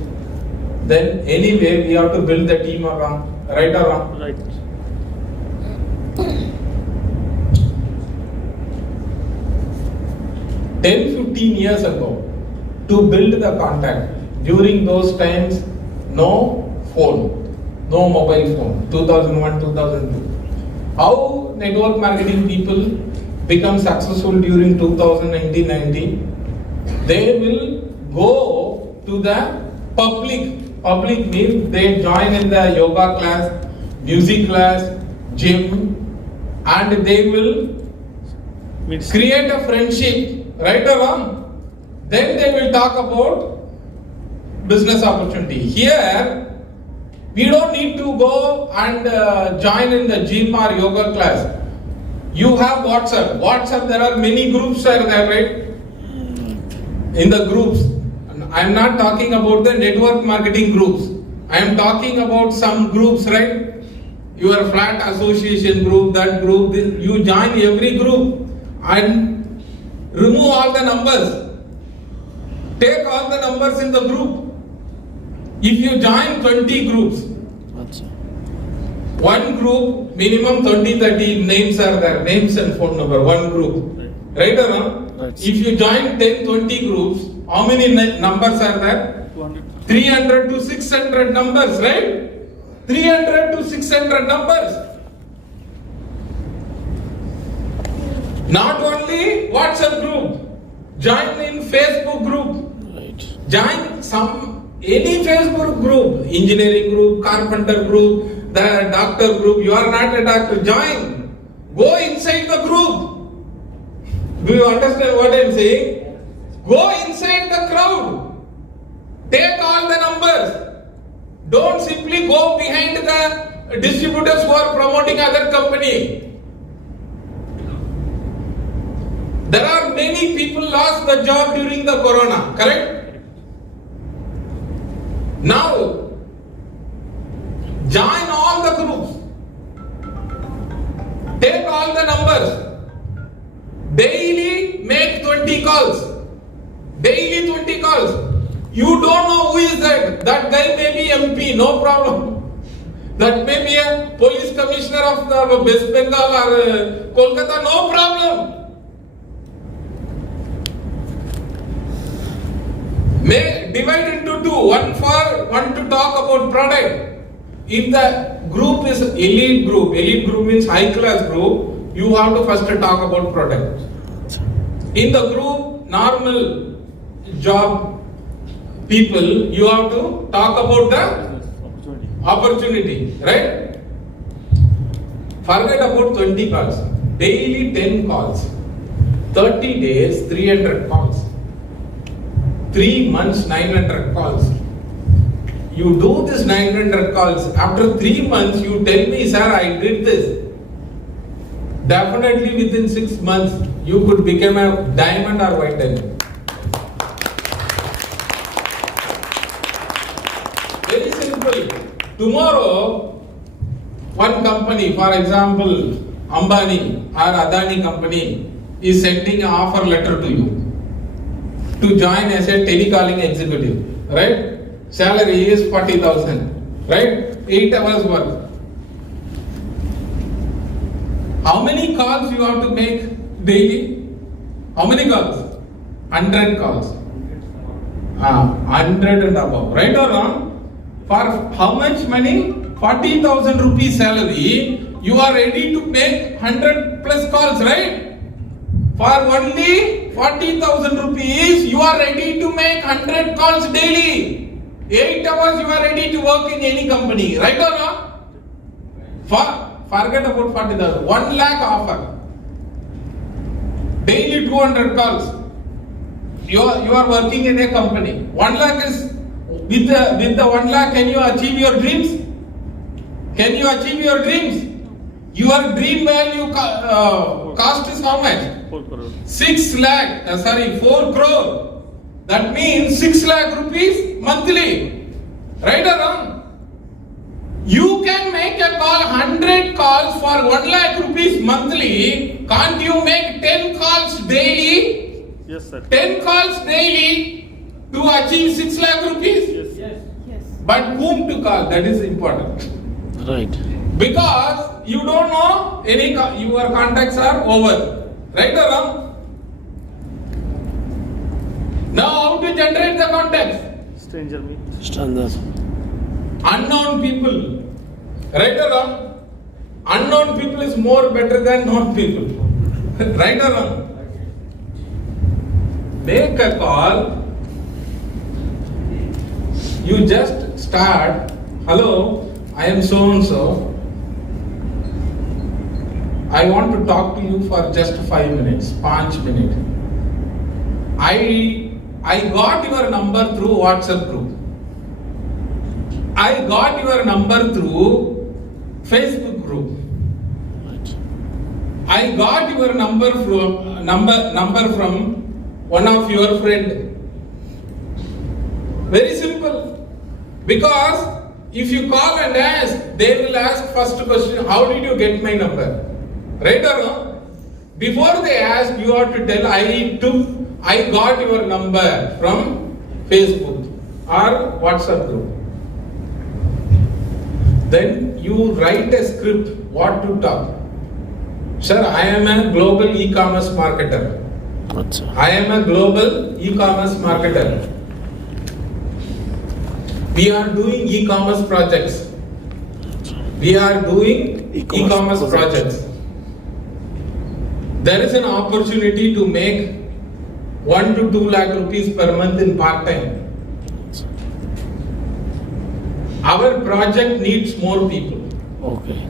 Then anyway, we have to build the team around. Right or wrong? Right. Ten, 15 years ago, to build the contact, during those times, no phone, no mobile phone, 2001, 2002. How network marketing people become successful during 2019-90? They will go to the public. Public means they join in the yoga class, music class, gym, and they will Means create a friendship, right or wrong? Then they will talk about business opportunity. Here, we don't need to go and join in the gym or yoga class. You have WhatsApp. WhatsApp, there are many groups are there, right? In the groups. I am not talking about the network marketing groups. I am talking about some groups, right? Your flat association group, that group, you join every group and remove all the numbers. Take all the numbers in the group. If you join 20 groups, one group, minimum 20-30 names are there, names and phone number, one group. Right or not? Right. If you join 10-20 groups, how many numbers are there? 200. 300 to 600 numbers, right? 300 to 600 numbers. Not only WhatsApp group, join in Facebook group. Right. Join any Facebook group, engineering group, carpenter group, the doctor group. You are not a doctor, join. Go inside the group. Do you understand what I am saying? Go inside the crowd. Take all the numbers. Don't simply go behind the distributors who are promoting other company. There are many people lost the job during the corona, correct? Now, join all the groups. Take all the numbers. Daily make 20 calls. Daily 20 calls. You don't know who is that. That guy may be MP, no problem. That may be a police commissioner of the West Bengal or Kolkata, no problem. May divide into two. One to talk about product. If the group is elite group means high class group, you have to first talk about product. In the group, normal job people, you have to talk about the opportunity, right? Forget about 20 calls. Daily 10 calls. 30 days, 300 calls. 3 months, 900 calls. You do this 900 calls. After 3 months, you tell me, sir, I did this. Definitely within 6 months, you could become a diamond or white diamond. Very simple. Tomorrow, one company, for example, Ambani or Adani company, is sending an offer letter to you to join as a telecalling executive, right? Salary is 40,000, right? 8 hours work. How many calls you have to make daily? How many calls? 100 calls. 100 and above, right or wrong? For how much money? 40,000 rupees salary, you are ready to make 100 plus calls, right? For only 40,000 rupees, you are ready to make 100 calls daily. 8 hours you are ready to work in any company, right or not? Forget about 40,000. 1 lakh offer. Daily 200 calls. You are working in a company. 1 lakh is, with the 1 lakh, can you achieve your dreams? Can you achieve your dreams? Your dream value cost is how much? 4 crore. 4 crore. That means 6 lakh rupees monthly. Right or wrong? You can make a call, 100 calls for 1 lakh rupees monthly. Can't you make 10 calls daily? Yes, sir. 10 calls daily to achieve 6 lakh rupees? Yes. Yes. But whom to call? That is important. Right. Because you don't know your contacts are over. Right or wrong? Now how to generate the contacts? Stranger meet. Unknown people. Right or wrong? Unknown people is more better than known people. Right or wrong? Make a call. You just start. Hello, I am so and so. I want to talk to you for just 5 minutes, 5 minutes. I got your number through WhatsApp group. I got your number through Facebook group. I got your number from one of your friend. Very simple. Because if you call and ask, they will ask first question, how did you get my number? Right or no? Before they ask, you have to tell, I got your number from Facebook or WhatsApp group. Then you write a script, what to talk. Sir, I am a global e-commerce marketer. I am a global e-commerce marketer. We are doing e-commerce projects. We are doing e-commerce projects. There is an opportunity to make 1 to 2 lakh rupees per month in part-time. Our project needs more people. Okay.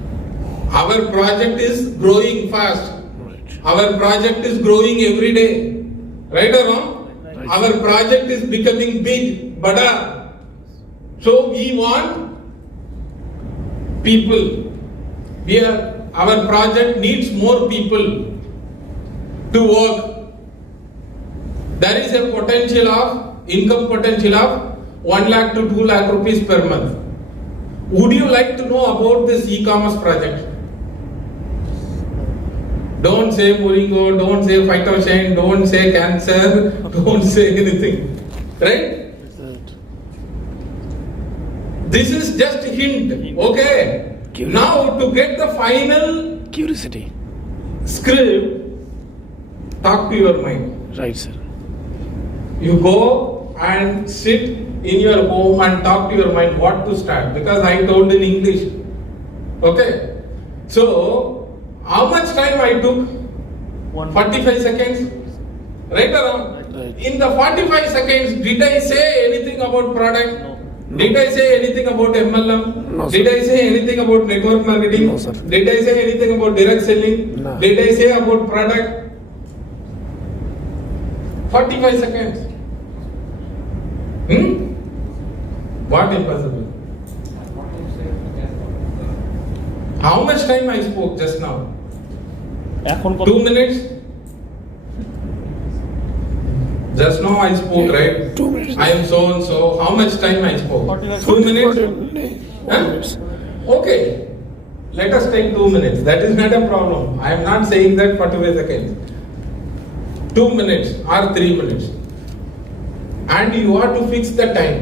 Our project is growing fast. Right. Our project is growing every day. Right or wrong? Right. Our project is becoming big, bada. So we want people. Our project needs more people to work. There is a potential of income potential of 1 lakh to 2 lakh rupees per month. Would you like to know about this e-commerce project? Don't say Moringo, don't say phytoshine, don't say cancer, don't say anything. Right? This is just a hint. Okay. Now to get the final Curiosity. script, talk to your mind. Right, sir. You go and sit in your home and talk to your mind what to start, because I told in English. Okay. So, how much time I took? 45 seconds? Right or wrong? Right. In the 45 seconds, did I say anything about product? No. Did I say anything about MLM? No, sir. Did I say anything about network marketing? No, sir. Did I say anything about direct selling? No. Did I say about product? 45 seconds. What impossible? How much time I spoke just now? এখন কত 2 minutes? Just now I spoke, right? 2 minutes. I am so and so. How much time I spoke? 45 2 minutes? 4 Huh? minutes. Okay. Let us take 2 minutes. That is not a problem. I am not saying that 45 seconds. 2 minutes or 3 minutes. And you have to fix the time.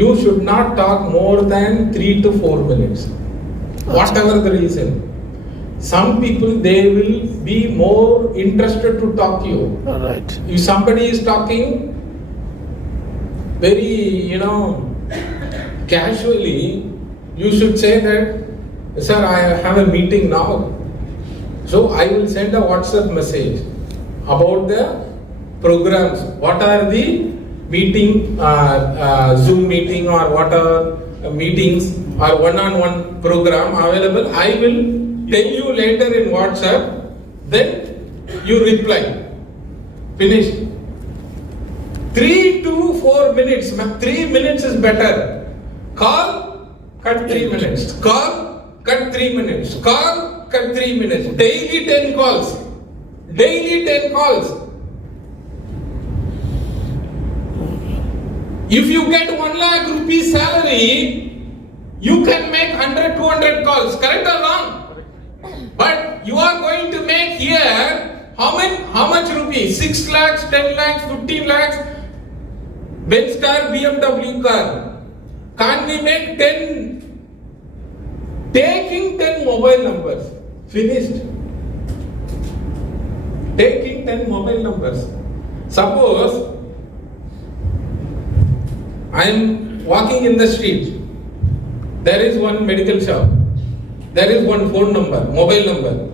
You should not talk more than 3 to 4 minutes. Whatever the reason. Some people, they will be more interested to talk to you. All right. If somebody is talking very, casually, you should say that, sir, I have a meeting now. So I will send a WhatsApp message about the programs. What are the meeting, Zoom meeting or what are meetings or one-on-one program available. I will tell you later in WhatsApp. Then you reply. Finish. 3 to 4 minutes. 3 minutes is better. Call, cut 3 minutes. Call, cut 3 minutes. Call, cut 3 minutes. Daily 10 calls. Daily 10 calls. If you get 1 lakh rupees salary, you can make 100, 200 calls. Correct or wrong? But you are going to make here how much rupees? 6 lakhs, 10 lakhs, 15 lakhs. Benz car, BMW car. Can't we make 10? Taking 10 mobile numbers. Finished. Taking 10 mobile numbers. Suppose I am walking in the street. There is one medical shop. There is one phone number, mobile number.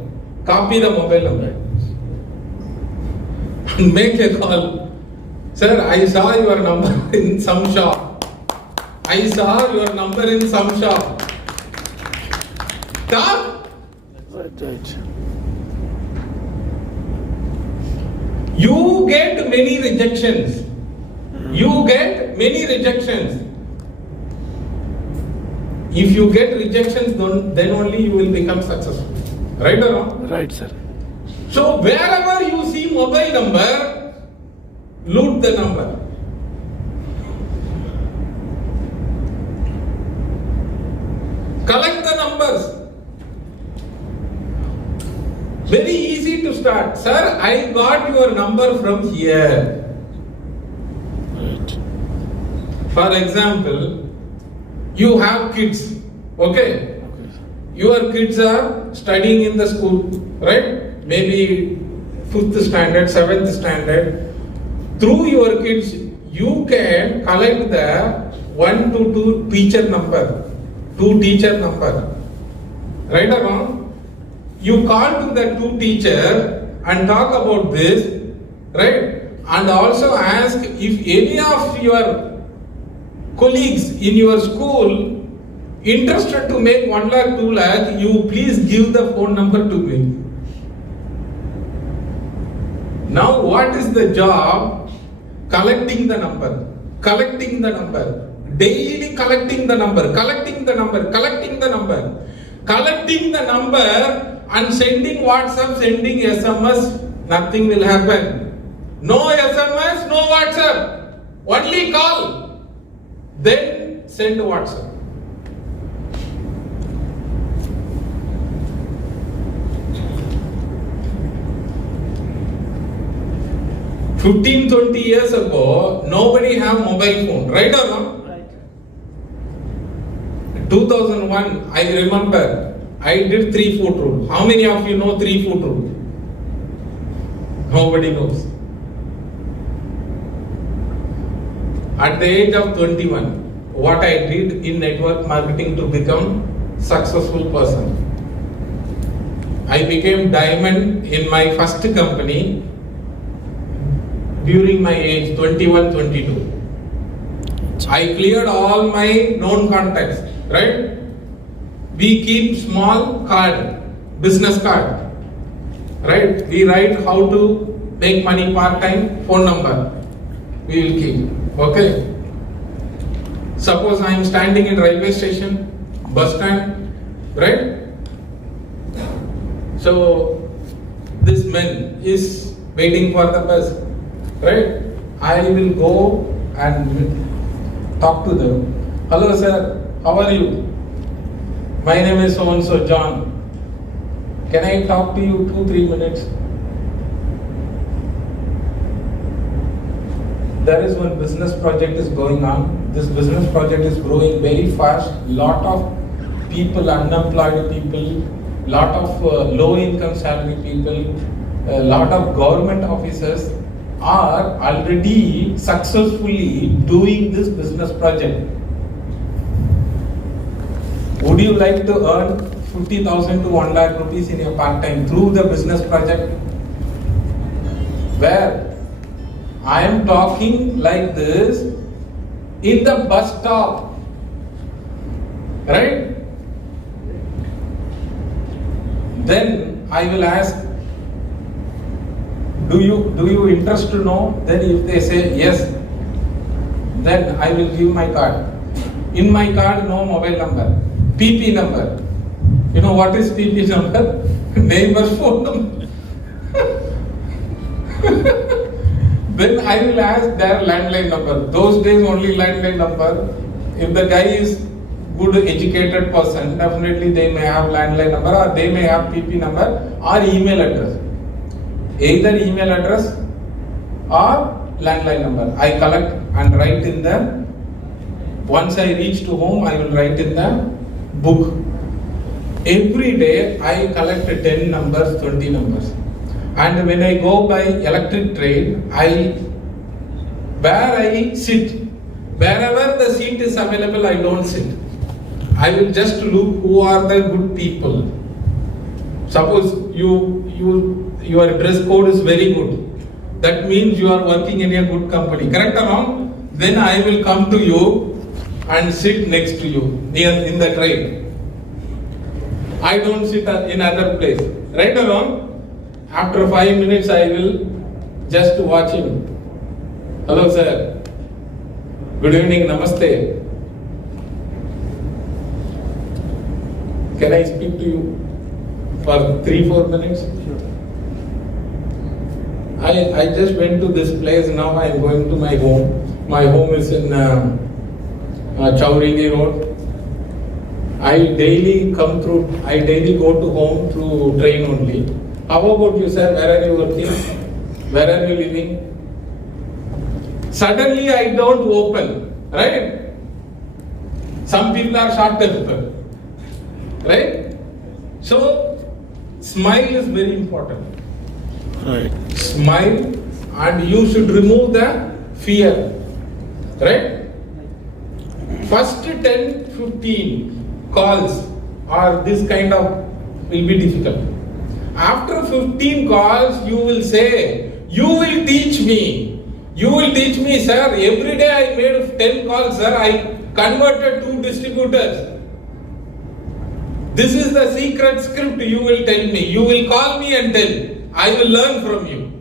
Copy the mobile number. Make a call. Sir, I saw your number in some shop. I saw your number in some shop. Talk. Right. You get many rejections. You get many rejections. If you get rejections, then only you will become successful. Right or wrong? Right, sir. So wherever you see mobile number, loot the number. Collect the numbers. Very easy to start. Sir, I got your number from here. Right. For example, you have kids, okay? Your kids are studying in the school, right? Maybe 5th standard, 7th standard. Through your kids, you can collect the 1 to 2 teacher number, 2 teacher number, right or wrong? You call to the 2 teacher and talk about this, right? And also ask if any of your colleagues in your school interested to make 1 lakh, 2 lakh, you please give the phone number to me. Now what is the job? Collecting the number. Collecting the number. daily collecting the number and sending WhatsApp, sending SMS, nothing will happen. No SMS, no WhatsApp, only call, then send WhatsApp. $15, $20 years ago, nobody have mobile phone, right or no? 2001, I remember, I did 3-foot rule. How many of you know 3-foot rule? Nobody knows. At the age of 21, what I did in network marketing to become successful person. I became diamond in my first company during my age 21, 22. I cleared all my known contacts, right? We keep small card, business card, right? We write how to make money part-time, phone number, we will keep, okay? Suppose I am standing in railway station, bus stand, right? So, this man is waiting for the bus, right? I will go and talk to them. Hello sir, how are you? My name is so-and-so John. Can I talk to you 2-3 minutes? There is one business project is going on. This business project is growing very fast. Lot of people, unemployed people, lot of low income salary people, a lot of government officers are already successfully doing this business project. Would you like to earn 50,000 to 1 lakh rupees in your part-time through the business project? Where I am talking like this in the bus stop, right? Then I will ask, do you interest to know? Then if they say yes, then I will give my card. In my card, no mobile number, PP number. You know what is PP number? Neighbor's phone number. Then I will ask their landline number. Those days only landline number. If the guy is good educated person, definitely they may have landline number or they may have PP number or email address. Either email address or landline number. I collect and write in the, once I reach to home, I will write in the book. Every day I collect 10 numbers, 20 numbers. And when I go by electric train, where I sit, wherever the seat is available, I don't sit. I will just look who are the good people. Suppose your dress code is very good. That means you are working in a good company. Correct or wrong? Then I will come to you and sit next to you in the train. I don't sit in other place. Right or wrong? After 5 minutes, I will just watch him. Hello, sir. Good evening, namaste. Can I speak to you for 3-4 minutes? I just went to this place. Now I am going to my home. My home is in Chowringhee Road. I daily go to home through train only. How about you, sir? Where are you working? Where are you living? Suddenly I don't open, right? Some people are short-tempered, right? So, smile is very important. Right. Smile, and you should remove the fear, right? First 10-15 calls or this kind of will be difficult. After 15 calls, you will say, you will teach me. You will teach me, sir. Every day I made 10 calls, sir. I converted 2 distributors. This is the secret script you will tell me. You will call me and tell. I will learn from you.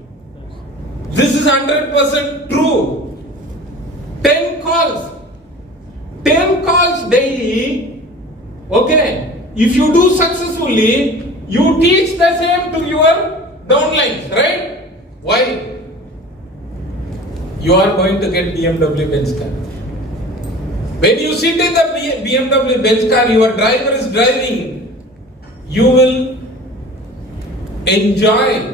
This is 100% true. 10 calls. 10 calls daily, okay, if you do successfully, you teach the same to your downlines, right? Why? You are going to get BMW Benz car. When you sit in the BMW Benz car, your driver is driving, you will enjoy.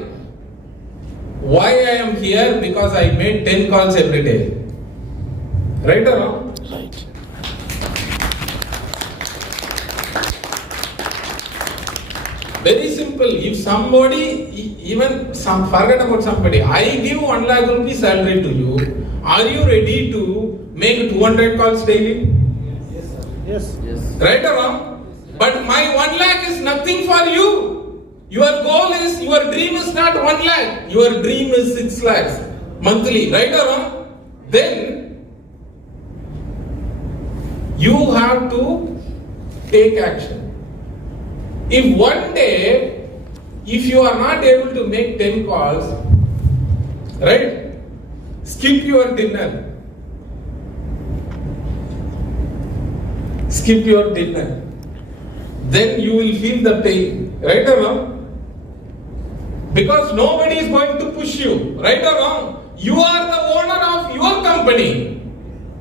Why I am here? Because I made 10 calls every day. Right or wrong? Right. Very simple. If somebody, forget about somebody, I give 1 lakh rupees salary to you, are you ready to make 200 calls daily? Yes. Right or wrong? But my 1 lakh is nothing for you. Your goal is, your dream is not 1 lakh. Your dream is 6 lakhs monthly. Right or wrong? Then you have to take action. If one day, if you are not able to make 10 calls, right, skip your dinner. Skip your dinner. Then you will feel the pain. Right or wrong? Because nobody is going to push you. Right or wrong? You are the owner of your company.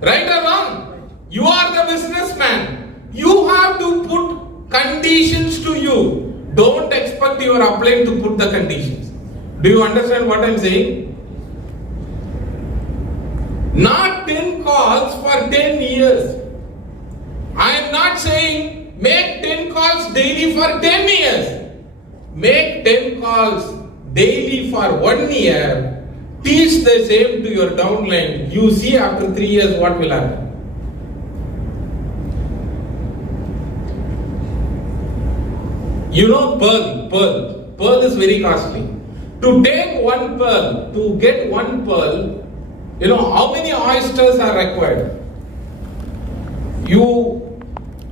Right or wrong? You are the businessman. You have to put conditions to you. Don't expect your upline to put the conditions. Do you understand what I am saying? Not 10 calls for 10 years. I am not saying make 10 calls daily for 10 years. Make 10 calls daily for 1 year. Teach the same to your downline. You see after 3 years what will happen. You know pearl is very costly. To take one pearl, to get one pearl, you know how many oysters are required? You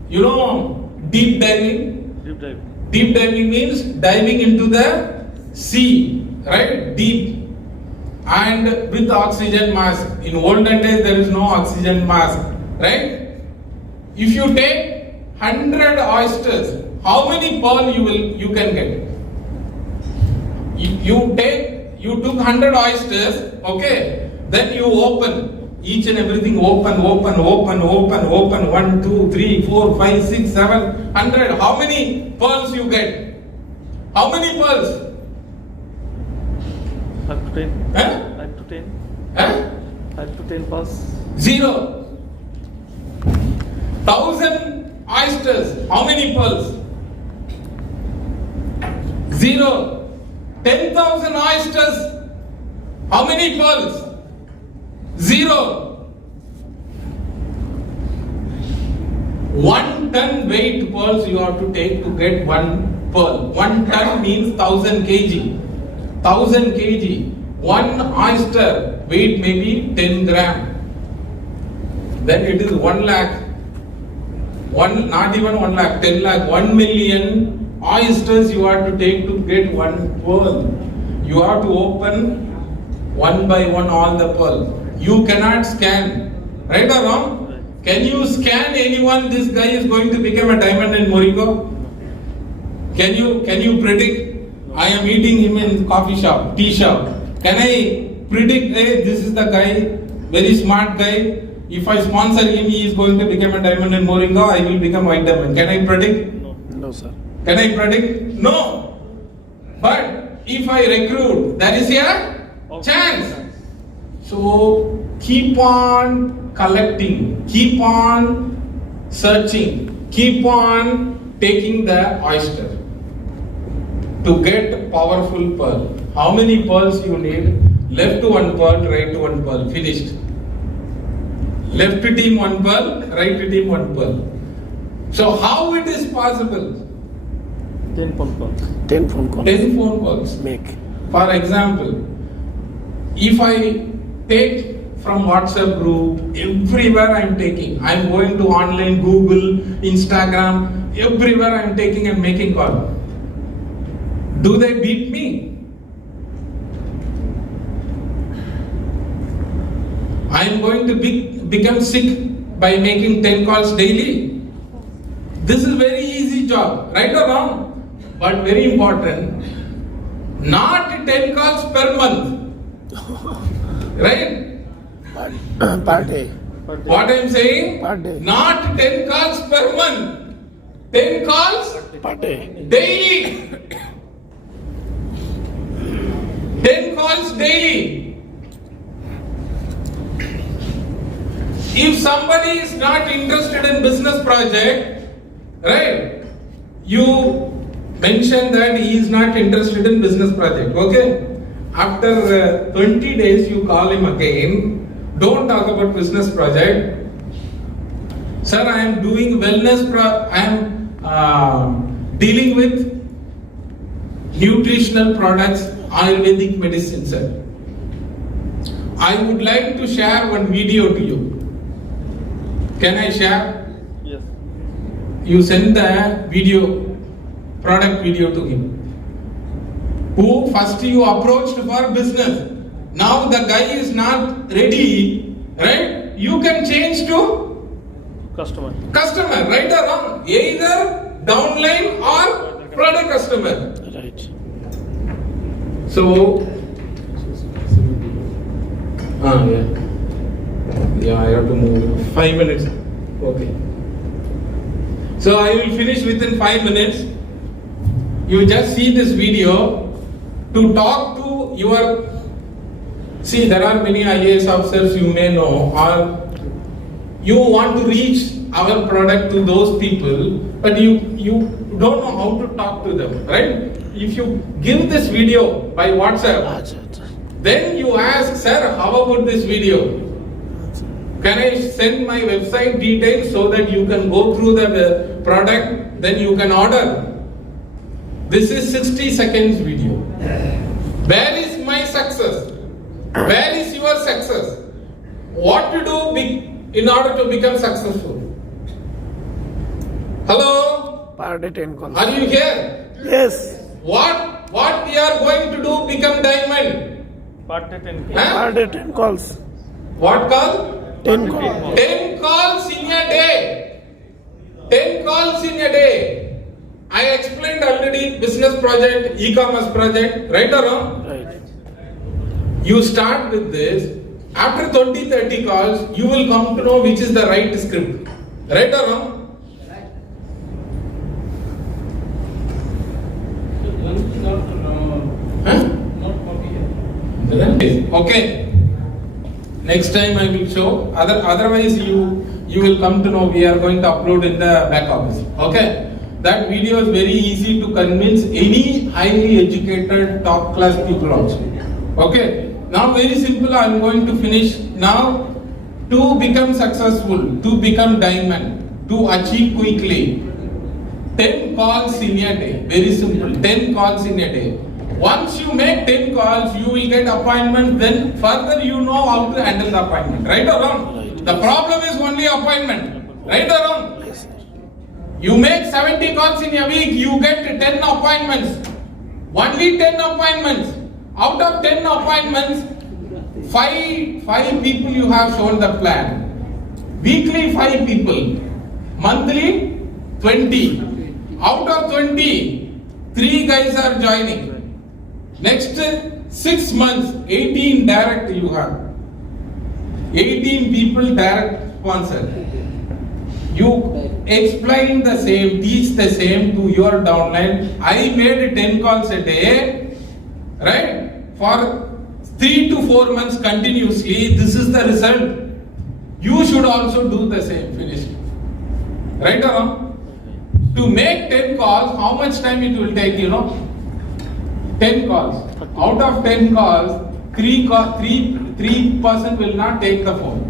know deep diving? Deep dive. Deep diving means diving into the sea, right? Deep. And with oxygen mask. In olden days there is no oxygen mask, right? If you take 100 oysters, how many pearl you can get? You took 100 oysters, okay? Then you open each and everything, open. 1, 2, 3, 4, 5, 6, 7, 100. How many pearls you get? How many pearls? 5 to 10. Huh? 5 to 10. Huh? 5 to 10 pass. 0. 1,000 oysters. How many pearls? 0. 10,000 oysters. How many pearls? 0. 1 ton weight pearls you have to take to get 1 pearl. 1 ton means 1000 kg. 1000 kg. 1 oyster weight may be 10 gram. Then it is 1 lakh. Not even 1 lakh, 10 lakh, 1 million oysters you have to take to get 1 pearl. You have to open one by one all the pearls. You cannot scan. Right or wrong? Can you scan anyone? This guy is going to become a diamond in Morrigo? Can you predict? I am meeting him in coffee shop, tea shop. Can I predict, hey, this is the guy, very smart guy. If I sponsor him, he is going to become a diamond in Moringa, I will become white diamond. Can I predict? No, sir. Can I predict? No. But if I recruit, there is a chance. So keep on collecting, keep on searching, keep on taking the oyster to get powerful pearl. How many pearls you need? Left to 1 pearl, right to 1 pearl. Finished. Left team 1 pearl, right team 1 pearl. So how it is possible? 10 phone calls. 10 phone calls. 10 phone calls. Make. For example, if I take from WhatsApp group, everywhere I am taking. I am going to online, Google, Instagram, everywhere I am taking and making call. Do they beat me? I am going to become sick by making 10 calls daily? This is very easy job, right or wrong? But very important, not 10 calls per month, right? Per day. What I am saying? Per day. Not 10 calls per month, 10 calls Per day. daily. 10 calls daily. If somebody is not interested in business project, right? You mention that he is not interested in business project, okay? After 20 days you call him again. Don't talk about business project. Sir, I am doing wellness I am dealing with nutritional products, Ayurvedic medicine, sir. I would like to share one video to you. Can I share? Yes. You send the video, product video to him. Who first you approached for business. Now the guy is not ready, right? You can change to Customer. customer, right or wrong? Either downline or product customer. Right. So, yeah, I have to move 5 minutes. Okay. So I will finish within 5 minutes. You just see this video to talk to your. See, there are many IAS officers you may know, or you want to reach our product to those people, but you don't know how to talk to them, right? If you give this video by WhatsApp, अच्छा. then you ask, sir, how about this video? Can I send my website details so that you can go through the product, then you can order? This is 60 seconds video. Where is my success? Where is your success? What to do in order to become successful? Hello? Per day 10 calls. Are you here? Yes. What we are going to do become diamond? Per day 10K. Huh? Per day 10 calls. What call? 10 calls. 10 calls in a day. 10 calls in a day. I explained already business project, e-commerce project, right or wrong? Right. You start with this. After 20-30 calls, you will come to know which is the right script. Right or wrong? Huh? Okay. Next time I will show. Otherwise you will come to know we are going to upload in the back office. Okay. That video is very easy to convince any highly educated top class people also. Okay. Now very simple, I am going to finish. Now to become successful, to become diamond, to achieve quickly, 10 calls in a day. Very simple, 10 calls in a day. Once you make 10 calls, you will get appointment, then further you know how to handle the appointment. Right or wrong? Right. The problem is only appointment. Right or wrong? Yes, sir. You make 70 calls in a week, you get 10 appointments. Only 10 appointments. Out of 10 appointments, 5 people you have shown the plan. Weekly 5 people. Monthly 20. Out of 20, 3 guys are joining. Next 6 months, 18 direct you have. 18 people direct sponsor. You explain the same, teach the same to your downline. I made 10 calls a day, right? For 3 to 4 months continuously, this is the result. You should also do the same, finish. Right or wrong? To make 10 calls, how much time it will take, 10 calls. Out of 10 calls, 3% will not take the phone.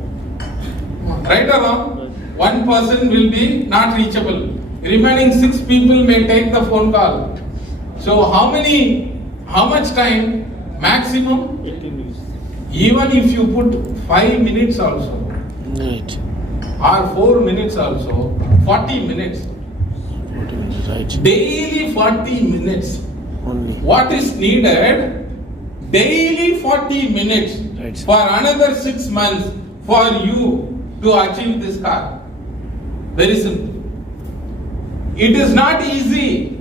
Right or wrong? 1 person will be not reachable. Remaining 6 people may take the phone call. So how much time? Maximum? 18 minutes. Even if you put 5 minutes also, Right. or 4 minutes also, 40 minutes. 40 minutes. Right. Daily 40 minutes. Only. What is needed? Daily 40 minutes Right. for another 6 months for you to achieve this car? Very simple. It is not easy,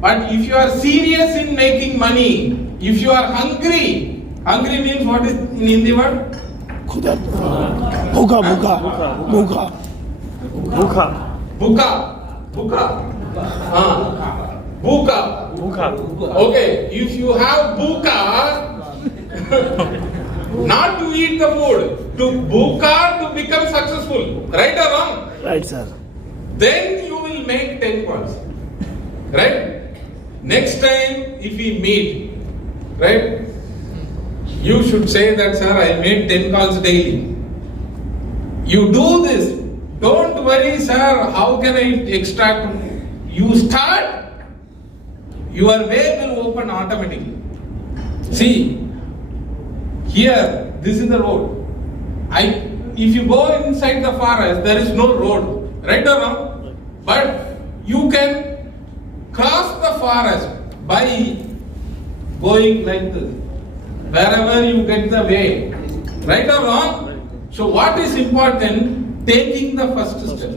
but if you are serious in making money, if you are hungry, hungry means what is in Hindi word? खुदा भूखा भूखा भूखा ভুখা Bhuka. Bhuka. Bhuka. ভুখা Okay, if you have bhuka, not to eat the food, to bhuka to become successful, right or wrong? Right sir Then you will make 10 calls, right? Next time if we meet, right? You should say that, sir, I made 10 calls daily. You do this. Don't worry, sir, how can I extract? You start, your way will open automatically. See, here, this is the road. If you go inside the forest, there is no road, right or wrong? But you can cross the forest by going like this. Wherever you get the way, right or wrong? So what is important? Taking the first step.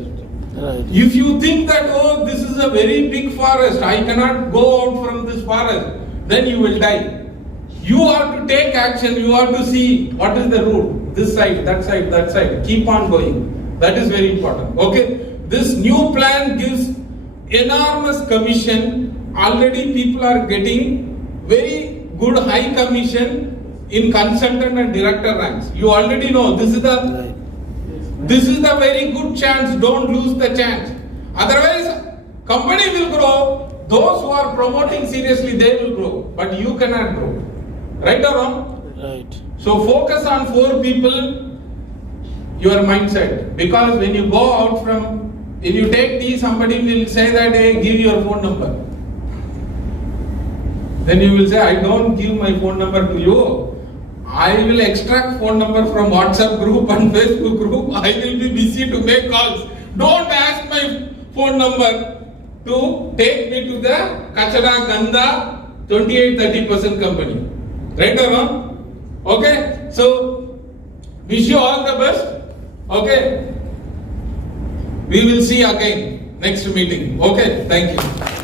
Right If you think that, oh, this is a very big forest, I cannot go out from this forest, then you will die. You have to take action, you have to see what is the route, this side, that side, that side. Keep on going. That is very important. Okay? This new plan gives enormous commission. Already people are getting very good high commission in consultant and director ranks. You already know this is the very good chance. Don't lose the chance. Otherwise, company will grow. Those who are promoting seriously, they will grow. But you cannot grow. Right or wrong? Right So focus on 4 people, your mindset. Because when you go out from, if you take tea, somebody will say that, hey, give your phone number. Then you will say, I don't give my phone number to you. I will extract phone number from WhatsApp group and Facebook group. I will be busy to make calls. Don't ask my phone number to take me to the Kachara Ganda 28-30% company. Right or wrong? Okay? So, wish you all the best. Okay? We will see again next meeting. Okay? Thank you.